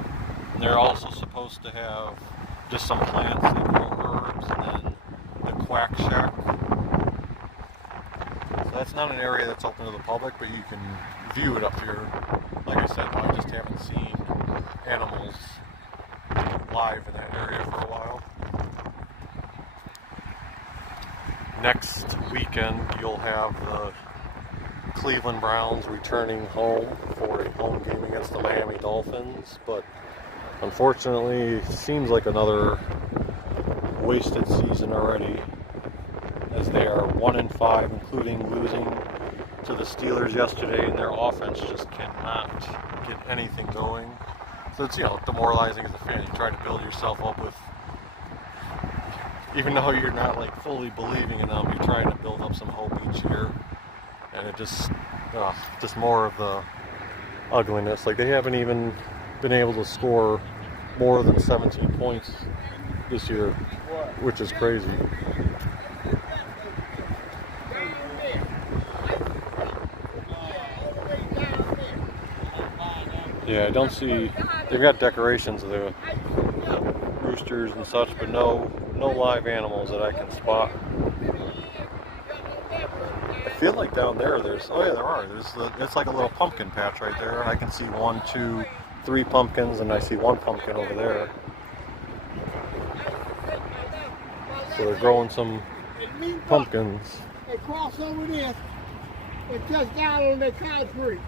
And they're also supposed to have just some plants that grow herbs, and then the quack shack. So that's not an area that's open to the public, but you can view it up here. Like I said, I just haven't seen animals live in that area for a while. Next weekend, you'll have the Cleveland Browns returning home for a home game against the Miami Dolphins, but unfortunately, it seems like another wasted season already, as they are 1-5, including losing to the Steelers yesterday, and their offense just cannot get anything going. So it's, demoralizing as a fan. You try to build yourself up with, even though you're not like fully believing in them, you're trying to build up some hope each year, and it just more of the ugliness. Like, they haven't even been able to score more than 17 points this year, which is crazy. Yeah, I don't see, they've got decorations of the roosters and such, but no live animals that I can spot. I feel like down there there's, oh yeah, there are. It's like a little pumpkin patch right there. I can see 1, 2, 3 pumpkins, and I see 1 pumpkin over there. So they're growing some pumpkins. They cross over this, it's just down on the concrete.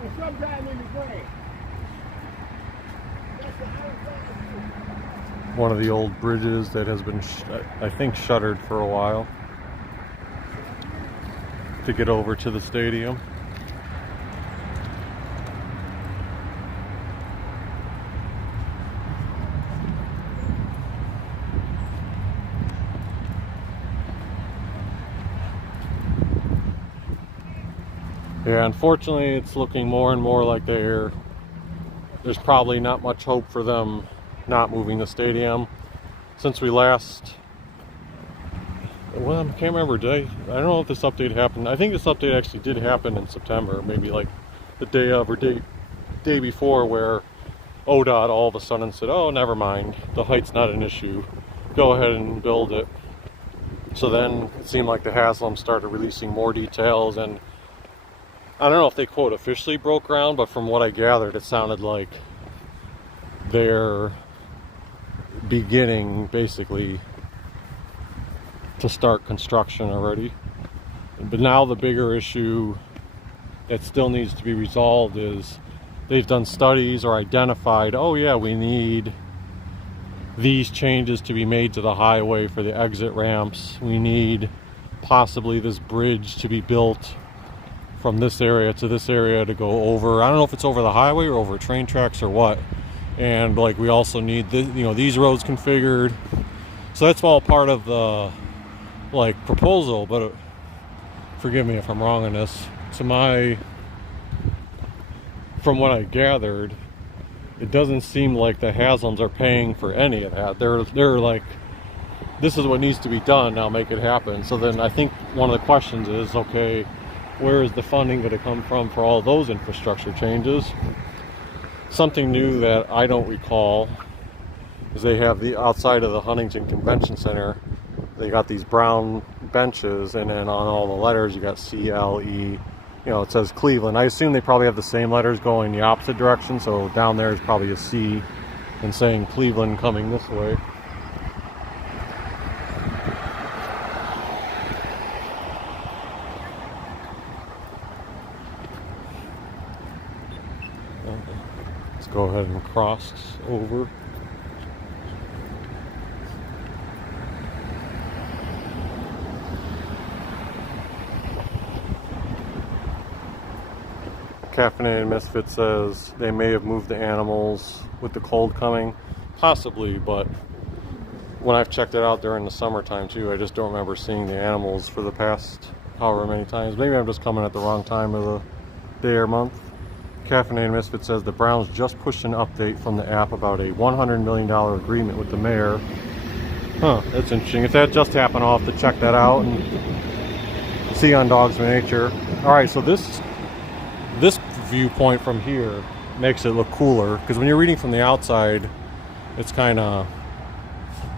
And sometimes in the grass. One of the old bridges that has been, I think, shuttered for a while to get over to the stadium. Yeah, unfortunately, it's looking more and more like there's probably not much hope for them not moving the stadium. Since we last, well, I can't remember, I don't know if this update happened. I think this update actually did happen in September, maybe like the day of or day before, where ODOT all of a sudden said, oh, never mind, the height's not an issue, go ahead and build it. So then it seemed like the Haslam started releasing more details, and I don't know if they, quote, officially broke ground, but from what I gathered, it sounded like they're beginning, basically, to start construction already. But now the bigger issue that still needs to be resolved is they've done studies or identified, oh yeah, we need these changes to be made to the highway for the exit ramps. We need possibly this bridge to be built from this area to this area to go over. I don't know if it's over the highway or over train tracks or what. And like, we also need these roads configured. So that's all part of the proposal. But forgive me if I'm wrong on this. From what I gathered, it doesn't seem like the Haslams are paying for any of that. They're like, this is what needs to be done, now make it happen. So then I think one of the questions is, okay, where is the funding going to come from for all those infrastructure changes? Something new that I don't recall is they have the outside of the Huntington Convention Center, they got these brown benches, and then on all the letters you got CLE, it says Cleveland. I assume they probably have the same letters going the opposite direction, so down there is probably a C and saying Cleveland coming this way. Let's go ahead and cross over. Caffeinated Misfit says they may have moved the animals with the cold coming. Possibly, but when I've checked it out during the summertime too, I just don't remember seeing the animals for the past however many times. Maybe I'm just coming at the wrong time of the day or month. Caffeinated Misfit says the Browns just pushed an update from the app about a $100 million agreement with the mayor. Huh, that's interesting. If that just happened, I'll have to check that out and see on Dogs of Nature. Alright, so this viewpoint from here makes it look cooler, because when you're reading from the outside, it's kind of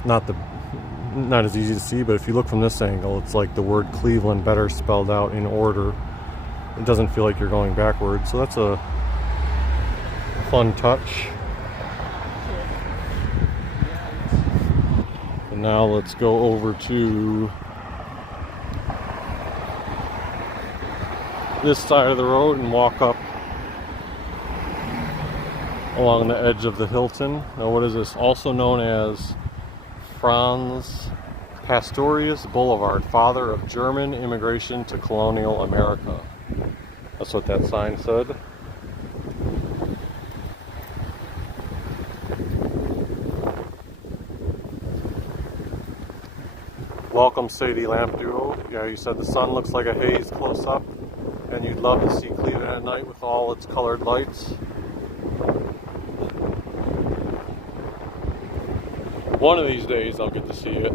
not as easy to see. But if you look from this angle, it's like the word Cleveland better spelled out in order. It doesn't feel like you're going backwards, so that's a fun touch. And now let's go over to this side of the road and walk up along the edge of the Hilton. Now, what is this? Also known as Franz Pastorius Boulevard, father of German immigration to colonial America. That's what that sign said. Welcome, Sadie Lamp Duo. Yeah, you said the sun looks like a haze close up, and you'd love to see Cleveland at night with all its colored lights. One of these days I'll get to see it.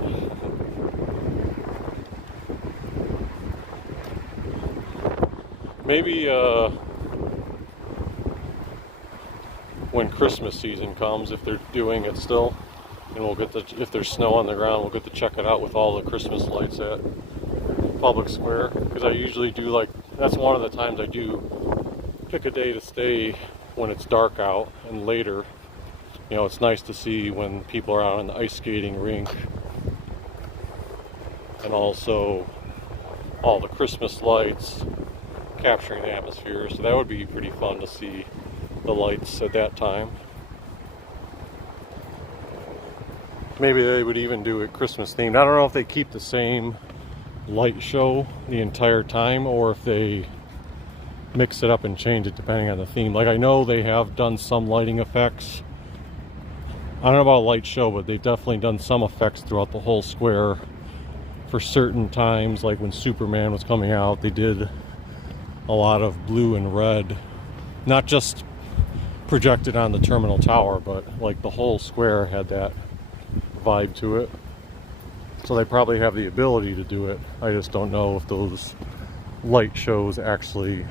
Maybe when Christmas season comes, if they're doing it still, and we'll get to, if there's snow on the ground, we'll get to check it out with all the Christmas lights at Public Square. Because I usually do, like, that's one of the times I do pick a day to stay when it's dark out, and later, you know, it's nice to see when people are out on the ice skating rink, and also all the Christmas lights capturing the atmosphere. So that would be pretty fun to see the lights at that time. Maybe they would even do it Christmas themed. I don't know if they keep the same light show the entire time, or if they mix it up and change it depending on the theme. Like, I know they have done some lighting effects. I don't know about a light show, but they've definitely done some effects throughout the whole square for certain times. Like when Superman was coming out, they did a lot of blue and red, not just projected on the terminal tower, but like the whole square had that vibe to it. So they probably have the ability to do it. I just don't know if those light shows actually,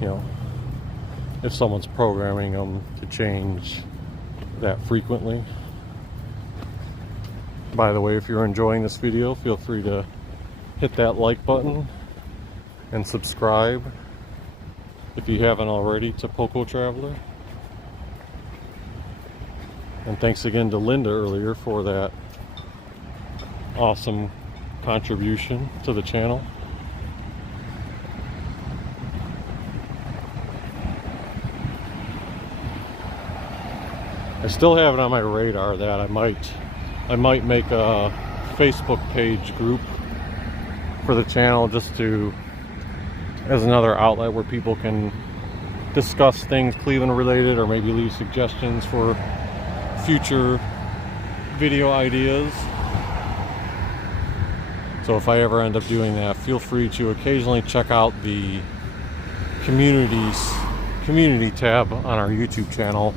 you know, if someone's programming them to change that frequently. By the way, if you're enjoying this video, feel free to hit that like button and subscribe if you haven't already to Poco Traveler. And thanks again to Linda earlier for that awesome contribution to the channel. I still have it on my radar that I might make a Facebook page group for the channel, just to, as another outlet where people can discuss things Cleveland related, or maybe leave suggestions for future video ideas. So if I ever end up doing that, feel free to occasionally check out the community tab on our YouTube channel.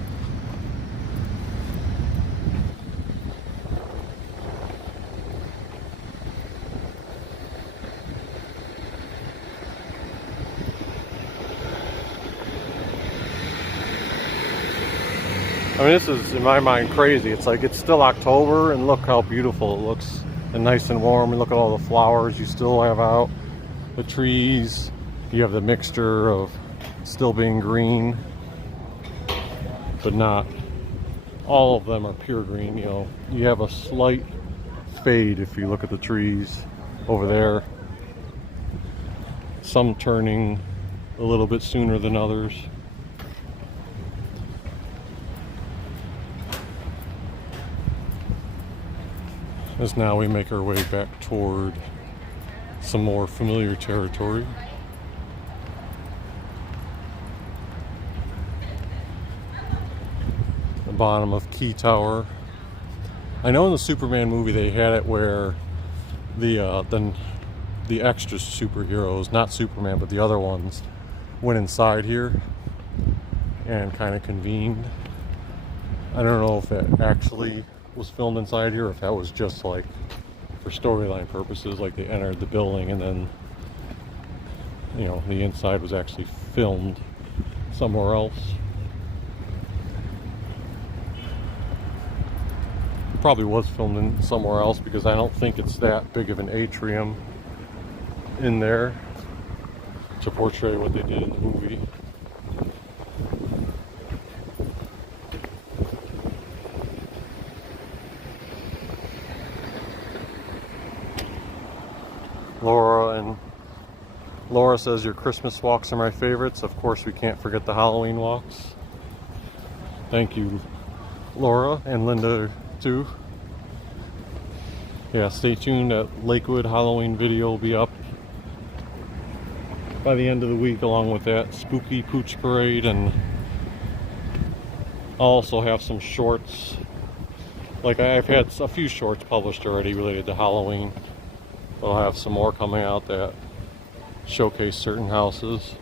I mean, this is, in my mind, crazy. It's like, it's still October, and look how beautiful it looks, and nice and warm, and look at all the flowers you still have out, the trees. You have the mixture of still being green, but not all of them are pure green. You know, you have a slight fade if you look at the trees over there. Some turning a little bit sooner than others. As now we make our way back toward some more familiar territory. The bottom of Key Tower. I know in the Superman movie they had it where the extra superheroes, not Superman but the other ones, went inside here and kind of convened. I don't know if that actually was filmed inside here, or if that was just like for storyline purposes, like they entered the building and then, you know, the inside was actually filmed somewhere else. Probably was filmed in somewhere else because I don't think it's that big of an atrium in there to portray what they did in the movie. Laura says your Christmas walks are my favorites. Of course, we can't forget the Halloween walks. Thank you, Laura, and Linda too. Yeah, stay tuned. That Lakewood Halloween video will be up by the end of the week, along with that spooky pooch parade, and I'll also have some shorts. Like, I've had a few shorts published already related to Halloween, but I'll have some more coming out that showcase certain houses.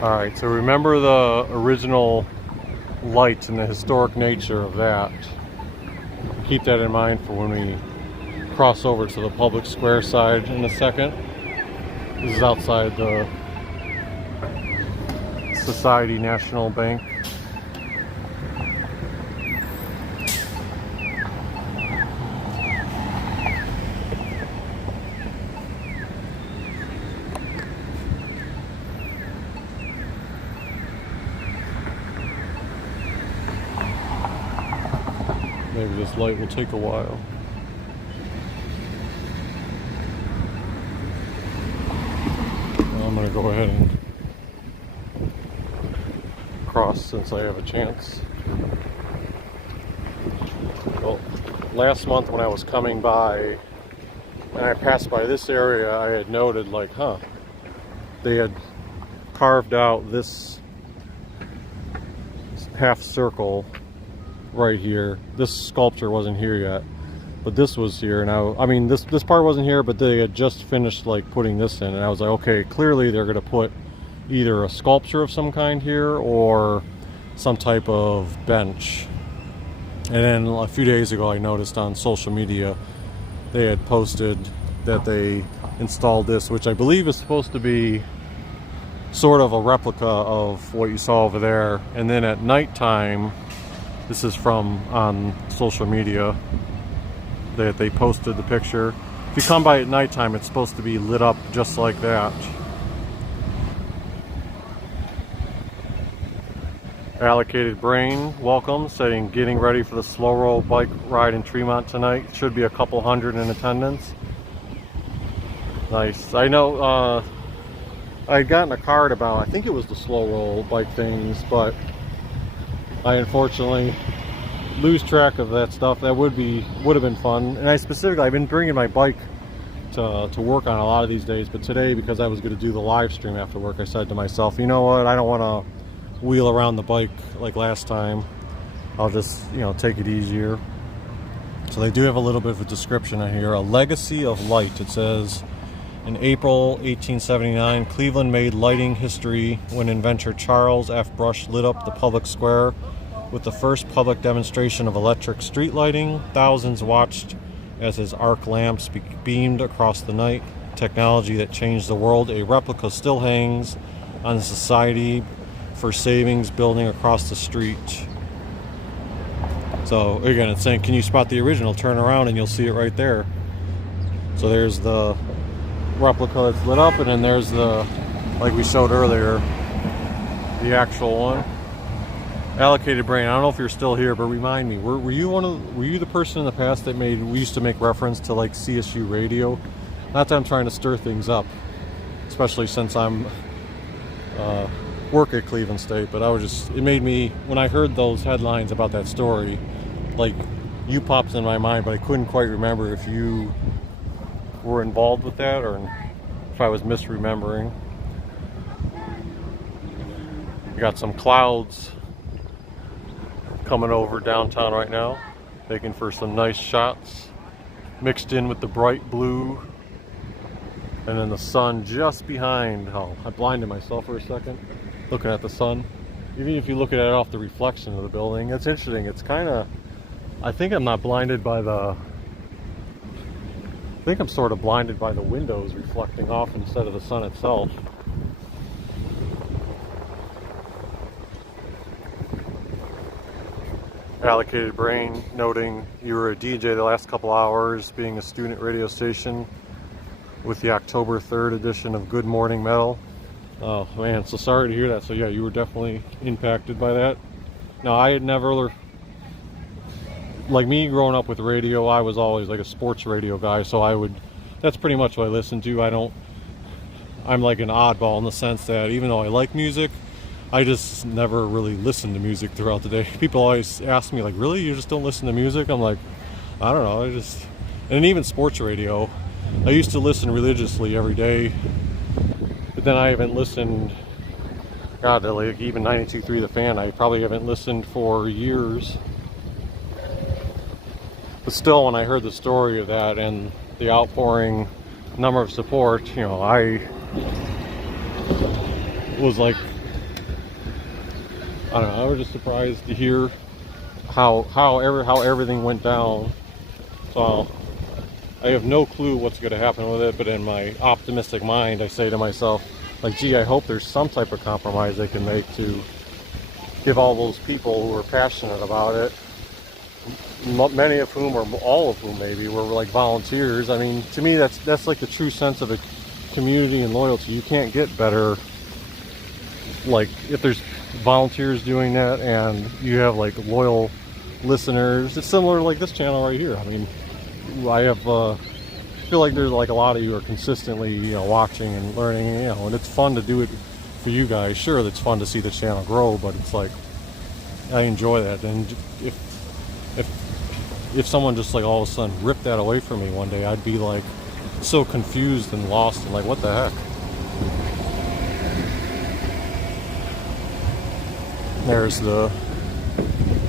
Alright, so remember the original lights and the historic nature of that. Keep that in mind for when we cross over to the public square side in a second. This is outside the Society National Bank. Maybe this light will take a while. Well, I'm going to go ahead and cross since I have a chance. Well, last month when I was coming by and I passed by this area, I had noted, like, they had carved out this half circle right here. This sculpture wasn't here yet, but this was here. Now, I mean, this part wasn't here, but they had just finished like putting this in, and I was like, okay, clearly they're going to put either a sculpture of some kind here or some type of bench. And then a few days ago I noticed on social media they had posted that they installed this, which I believe is supposed to be sort of a replica of what you saw over there. And then at nighttime, this is from on social media, that they posted the picture. If you come by at nighttime, it's supposed to be lit up just like that. Allocated Brain, welcome, saying getting ready for the slow roll bike ride in Tremont tonight. Should be a couple hundred in attendance. Nice. I know I had gotten a card about, I think it was the slow roll bike things, but I unfortunately lose track of that stuff. That would have been fun. And I've been bringing my bike to work on a lot of these days, but today, because I was going to do the live stream after work, I said to myself, you know what, I don't want to wheel around the bike like last time. I'll just, take it easier. So they do have a little bit of a description in here. A legacy of light. It says, in April 1879, Cleveland made lighting history when inventor Charles F. Brush lit up the public square with the first public demonstration of electric street lighting. Thousands watched as his arc lamps beamed across the night. Technology that changed the world. A replica still hangs on the Society for Savings building across the street. So again, it's saying, can you spot the original? Turn around and you'll see it right there. So there's the replica that's lit up, and then there's the, like we showed earlier, the actual one. Allocated Brain, I don't know if you're still here, but remind me, were you the person in the past that we used to make reference to like CSU radio? Not that I'm trying to stir things up, especially since I'm work at Cleveland State, but it made me, when I heard those headlines about that story, like, you popped in my mind, but I couldn't quite remember if you were involved with that or if I was misremembering. We got some clouds coming over downtown right now, making for some nice shots, mixed in with the bright blue, and then the sun just behind. Oh, I blinded myself for a second looking at the sun. Even if you look at it off the reflection of the building, it's interesting. It's kind of I think I'm not blinded by the... I think I'm sort of blinded by the windows reflecting off instead of the sun itself. Allocated Brain noting you were a DJ the last couple hours, being a student radio station with the October 3rd edition of Good Morning Metal. Oh man, so sorry to hear that. So yeah, you were definitely impacted by that. Now, I had never, like me growing up with radio, I was always like a sports radio guy, so that's pretty much what I listened to. I'm like an oddball in the sense that even though I like music, I just never really listened to music throughout the day. People always ask me like, really, you just don't listen to music? I'm like, I don't know, and even sports radio, I used to listen religiously every day, but then I haven't listened, God, like even 92.3 The Fan, I probably haven't listened for years. But still, when I heard the story of that and the outpouring number of support, you know, I was like, I don't know, I was just surprised to hear how everything went down. So I have no clue what's going to happen with it, but in my optimistic mind, I say to myself, like, gee, I hope there's some type of compromise they can make to give all those people who are passionate about it, many of whom, or all of whom maybe, were like volunteers. I mean, to me, that's like the true sense of a community and loyalty. You can't get better, like, if there's volunteers doing that and you have like loyal listeners. It's similar to like this channel right here. I mean, I feel like there's like a lot of you are consistently, you know, watching and learning, you know, and it's fun to do it for you guys. Sure, it's fun to see the channel grow, but it's like, I enjoy that. And if someone just like all of a sudden ripped that away from me one day, I'd be like so confused and lost and like, what the heck? There's the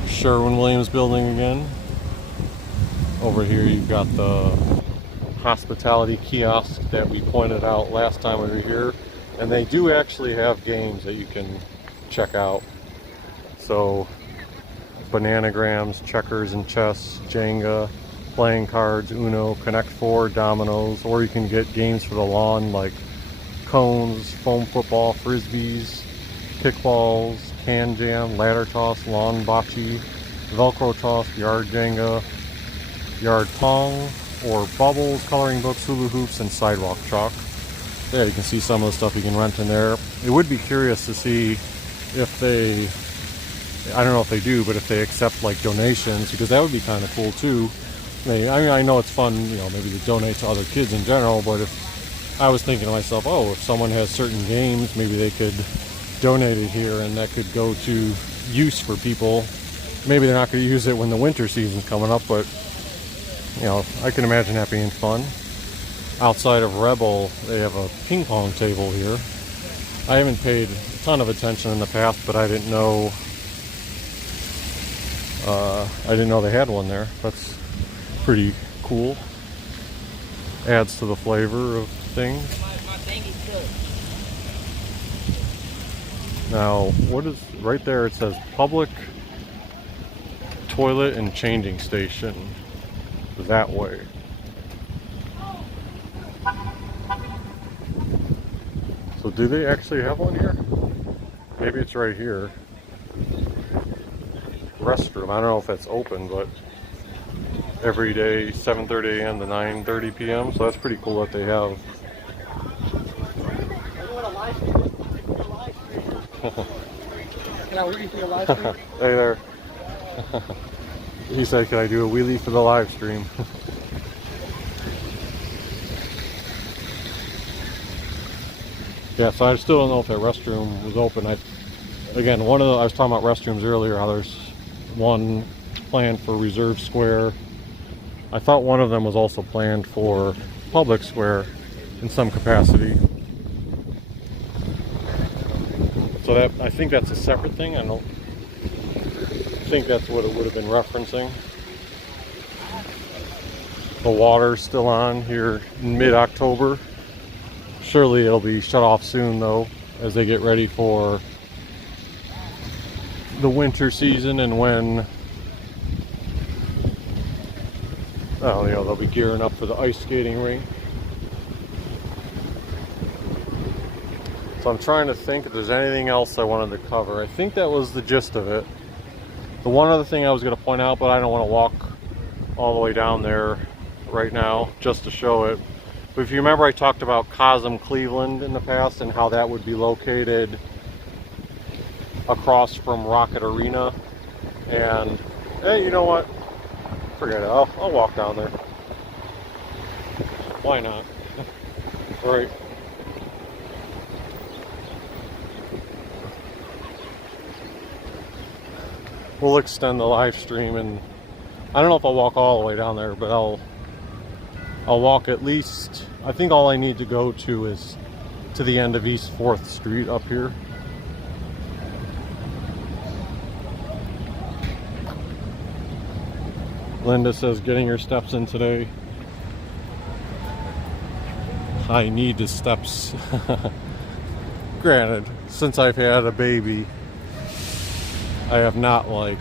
Sherwin-Williams building again. Over here you've got the Hospitality Kiosk that we pointed out last time we were here. And they do actually have games that you can check out. So, bananagrams, checkers and chess, Jenga, playing cards, Uno, Connect Four, dominoes, or you can get games for the lawn like cones, foam football, frisbees, kickballs, can jam, ladder toss, lawn bocce, Velcro toss, yard Jenga, yard pong, or bubbles, coloring books, hula hoops, and sidewalk chalk. Yeah, you can see some of the stuff you can rent in there. It would be curious to see if they, I don't know if they do, but if they accept like donations, because that would be kind of cool too. I mean, I know it's fun, you know, maybe to donate to other kids in general, but if I was thinking to myself, oh, if someone has certain games, maybe they could donate it here and that could go to use for people. Maybe they're not going to use it when the winter season's coming up, but you know, I can imagine that being fun. Outside of Rebel, they have a ping pong table here. I haven't paid a ton of attention in the past, but I didn't know they had one there. That's pretty cool. Adds to the flavor of things. Now, what is right there? It says public toilet and changing station. That way. So do they actually have one here? Maybe it's right here. Restroom. I don't know if that's open, but every day 7:30 a.m. to 9:30 p.m. So that's pretty cool that they have. Can I wheelie for the live stream? Hey there. He said, can I do a wheelie for the live stream? Yeah, so I still don't know if that restroom was open. I was talking about restrooms earlier, how there's one planned for Reserve Square. I thought one of them was also planned for Public Square in some capacity. So that, I think that's a separate thing. I don't think that's what it would have been referencing. The water's still on here in mid-October. Surely it'll be shut off soon though, as they get ready for the winter season and when Oh, you know, they'll be gearing up for the ice skating rink. So I'm trying to think if there's anything else I wanted to cover. I think that was the gist of it. The one other thing I was going to point out, but I don't want to walk all the way down there right now just to show it. But if you remember, I talked about Cosm Cleveland in the past and how that would be located across from Rocket Arena. And hey, you know what? Forget it. I'll walk down there. Why not? Right. We'll extend the live stream, and I don't know if I'll walk all the way down there, but I'll walk at least. I think all I need to go to is to the end of East 4th Street up here. Linda says getting her steps in today. I need the steps. Granted, since I've had a baby, I have not like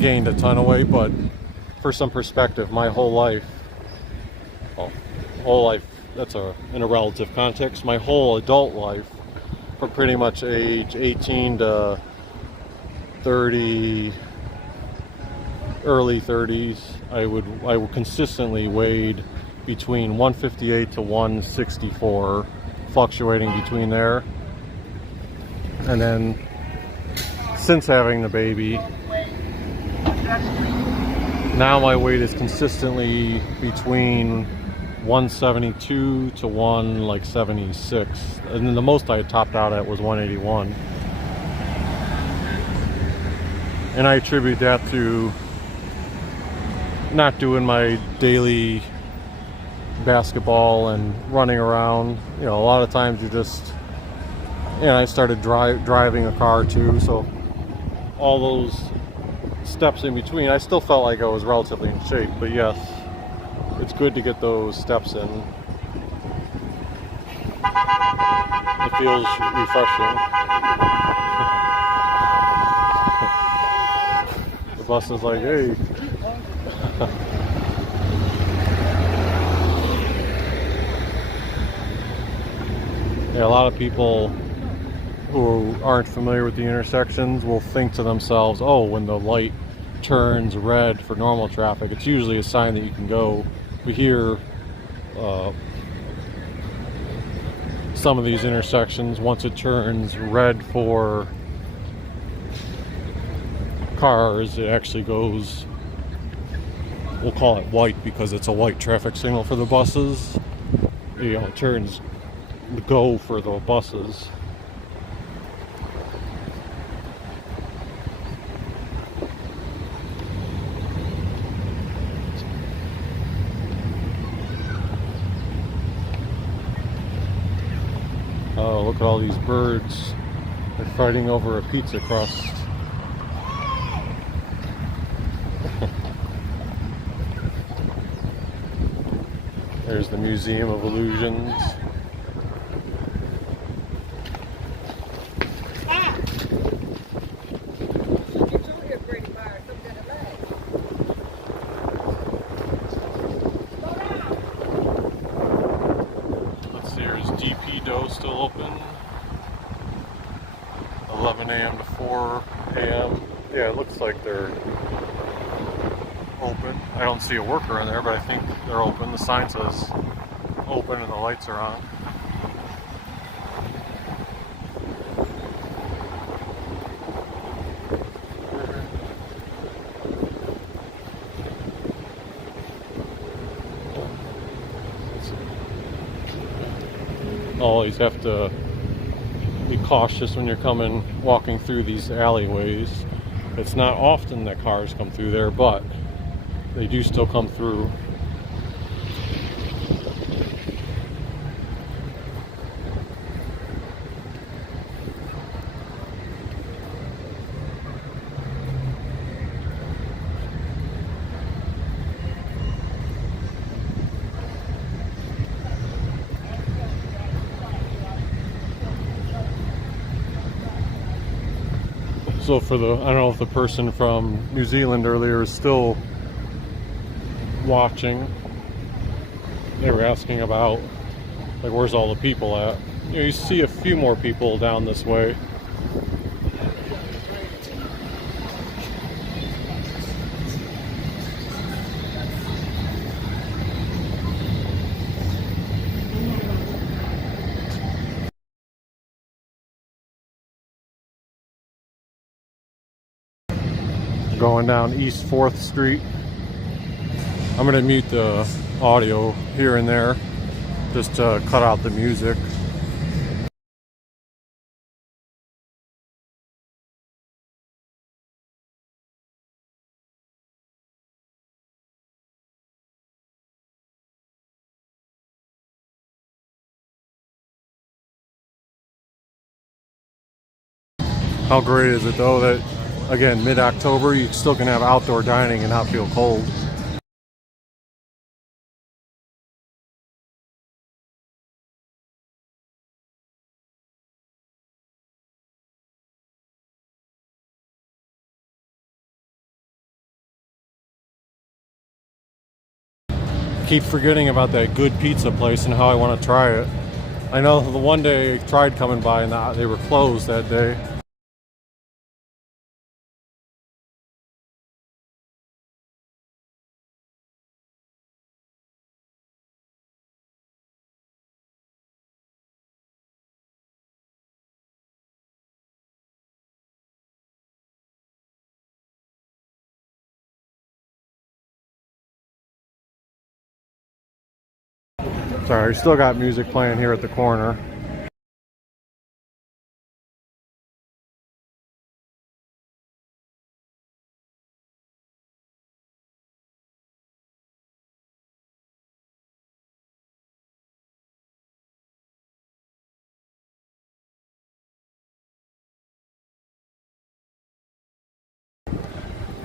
gained a ton of weight, but for some perspective, my whole life, that's in a relative context, my whole adult life, from pretty much age 18 to 30, early 30s, I would consistently weighed between 158 to 164, fluctuating between there. And then since having the baby, now my weight is consistently between 172 to 176, and then the most I had topped out at was 181. And I attribute that to not doing my daily basketball and running around. You know, a lot of times you just, and I started driving a car too, so all those steps in between, I still felt like I was relatively in shape, but yes, it's good to get those steps in. It feels refreshing. The bus is like, hey. Yeah, a lot of people who aren't familiar with the intersections will think to themselves, oh, when the light turns red for normal traffic, it's usually a sign that you can go. But here, some of these intersections, once it turns red for cars, it actually goes, we'll call it white because it's a white traffic signal for the buses. You know, it turns go for the buses. Oh, look at all these birds. They're fighting over a pizza crust. There's the Museum of Illusions. Still open 11 a.m. to 4 a.m. Yeah, it looks like they're open. I don't see a worker in there, but I think they're open. The sign says open and the lights are on. Always have to be cautious when you're walking through these alleyways. It's not often that cars come through there, but they do still come through. So for the, I don't know if the person from New Zealand earlier is still watching. They were asking about, like, where's all the people at? You know, you see a few more people down this way. Going down East 4th Street. I'm going to mute the audio here and there just to cut out the music. How great is it though that, again, mid-October, you still can have outdoor dining and not feel cold. Keep forgetting about that good pizza place and how I want to try it. I know the one day I tried coming by and they were closed that day. Sorry, still got music playing here at the corner.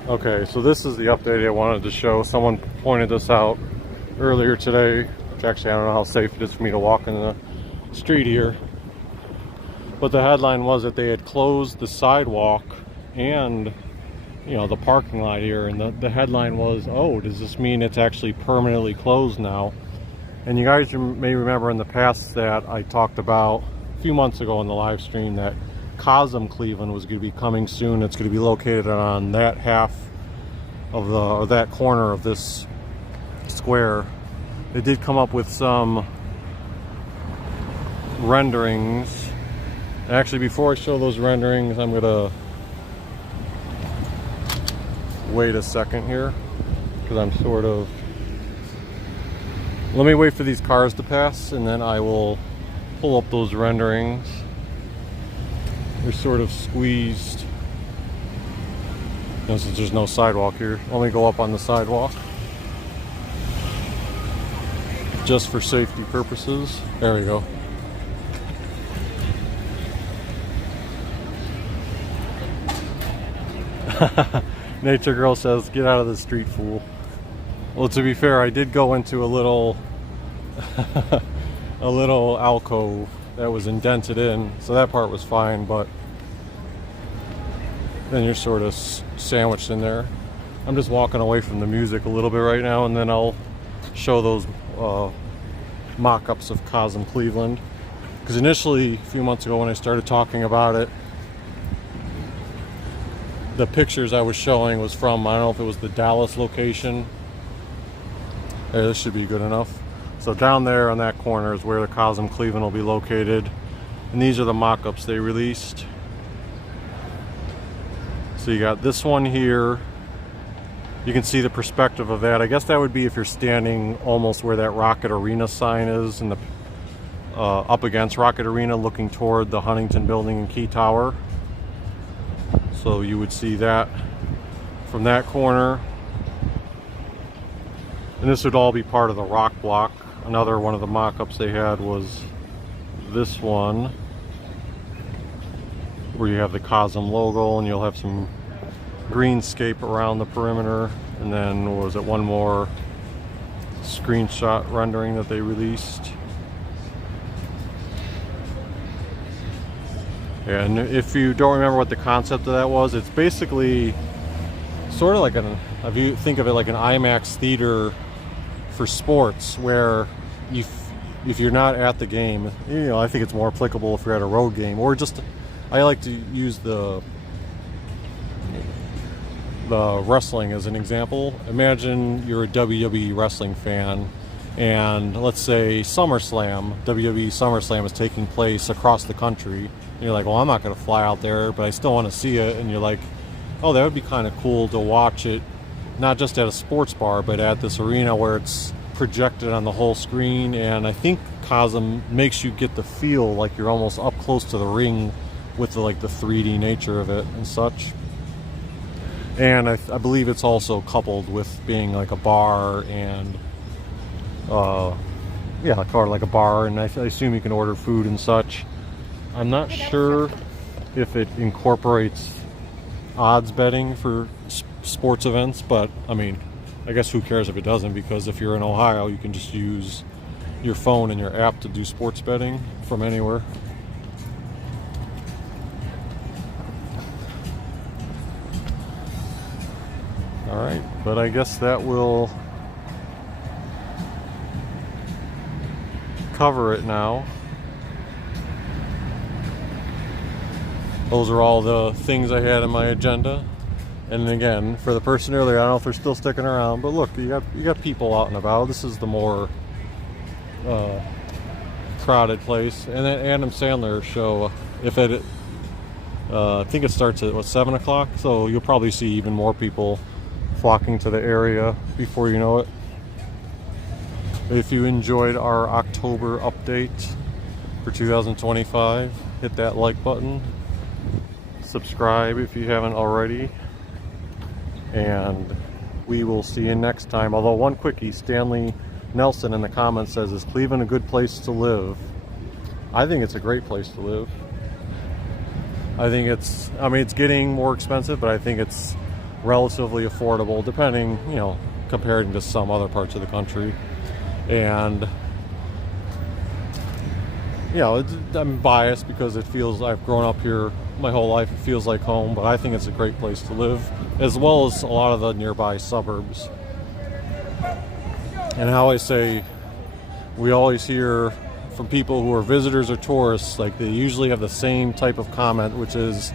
Okay, so this is the update I wanted to show. Someone pointed this out earlier today, which actually I don't know how safe it is for me to walk in the street here. But the headline was that they had closed the sidewalk and, you know, the parking lot here, and the headline was, oh, does this mean it's actually permanently closed now? And you guys may remember in the past that I talked about a few months ago in the live stream that Cosm Cleveland was going to be coming soon. It's going to be located on that half of or that corner of this square. They did come up with some renderings. And actually, before I show those renderings, I'm going to wait a second here because I'm sort of... Let me wait for these cars to pass and then I will pull up those renderings. They're sort of squeezed. Since there's no sidewalk here, let me go up on the sidewalk just for safety purposes. There we go. Nature Girl says, get out of the street, fool. Well, to be fair, I did go into a little a little alcove that was indented in, so that part was fine, but then you're sort of sandwiched in there. I'm just walking away from the music a little bit right now, and then I'll show those mock-ups of Cosm Cleveland. Because initially, a few months ago when I started talking about it, the pictures I was showing was from, I don't know if it was the Dallas location. Hey, this should be good enough. So down there on that corner is where the Cosm Cleveland will be located. And these are the mock-ups they released. So you got this one here. You can see the perspective of that. I guess that would be if you're standing almost where that Rocket Arena sign is, and up against Rocket Arena looking toward the Huntington building and Key Tower. So you would see that from that corner. And this would all be part of the rock block. Another one of the mock-ups they had was this one, where you have the Cosm logo and you'll have some greenscape around the perimeter. And then was it one more screenshot rendering that they released. And if you don't remember what the concept of that was, it's basically sort of like if you think of it like an IMAX theater for sports where if you're not at the game, you know, I think it's more applicable if you're at a road game, or just, I like to use the wrestling as an example. Imagine you're a WWE wrestling fan, and let's say WWE SummerSlam is taking place across the country, and you're like, well, I'm not going to fly out there, but I still want to see it. And you're like, oh, that would be kind of cool to watch it, not just at a sports bar, but at this arena where it's projected on the whole screen. And I think Cosm makes you get the feel like you're almost up close to the ring with the 3D nature of it and such. And I believe it's also coupled with being like a bar, and yeah, kind of like a bar, and I assume you can order food and such. I'm not sure if it incorporates odds betting for sports events, but I mean, I guess who cares if it doesn't, because if you're in Ohio, you can just use your phone and your app to do sports betting from anywhere. All right, but I guess that will cover it now. Those are all the things I had on my agenda. And again, for the person earlier, I don't know if they're still sticking around, but look, you got people out and about. This is the more crowded place. And that Adam Sandler show, I think it starts at 7 o'clock, so you'll probably see even more people flocking to the area before you know it. If you enjoyed our October update for 2025, hit that like button, subscribe if you haven't already, and we will see you next time. Although one quickie, Stanley Nelson in the comments says, is Cleveland a good place to live? I think it's a great place to live. I think it's getting more expensive, but I think it's relatively affordable, depending, you know, compared to some other parts of the country. And you know, I'm biased because I've grown up here my whole life. It feels like home, but I think it's a great place to live, as well as a lot of the nearby suburbs. And how I say, we always hear from people who are visitors or tourists, like they usually have the same type of comment, which is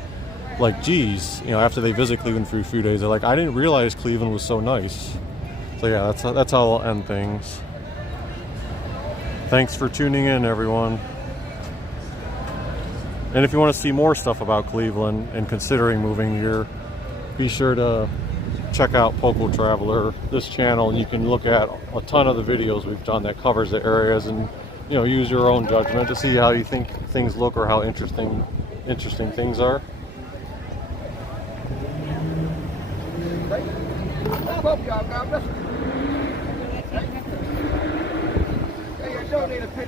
like, geez, you know, after they visit Cleveland for a few days, they're like, I didn't realize Cleveland was so nice. So yeah, that's how I'll end things. Thanks for tuning in, everyone. And if you want to see more stuff about Cleveland and considering moving here, be sure to check out Poco Traveler, this channel, and you can look at a ton of the videos we've done that covers the areas, and you know, use your own judgment to see how you think things look or how interesting things are. I hope y'all got this. Hey, you don't need a penny.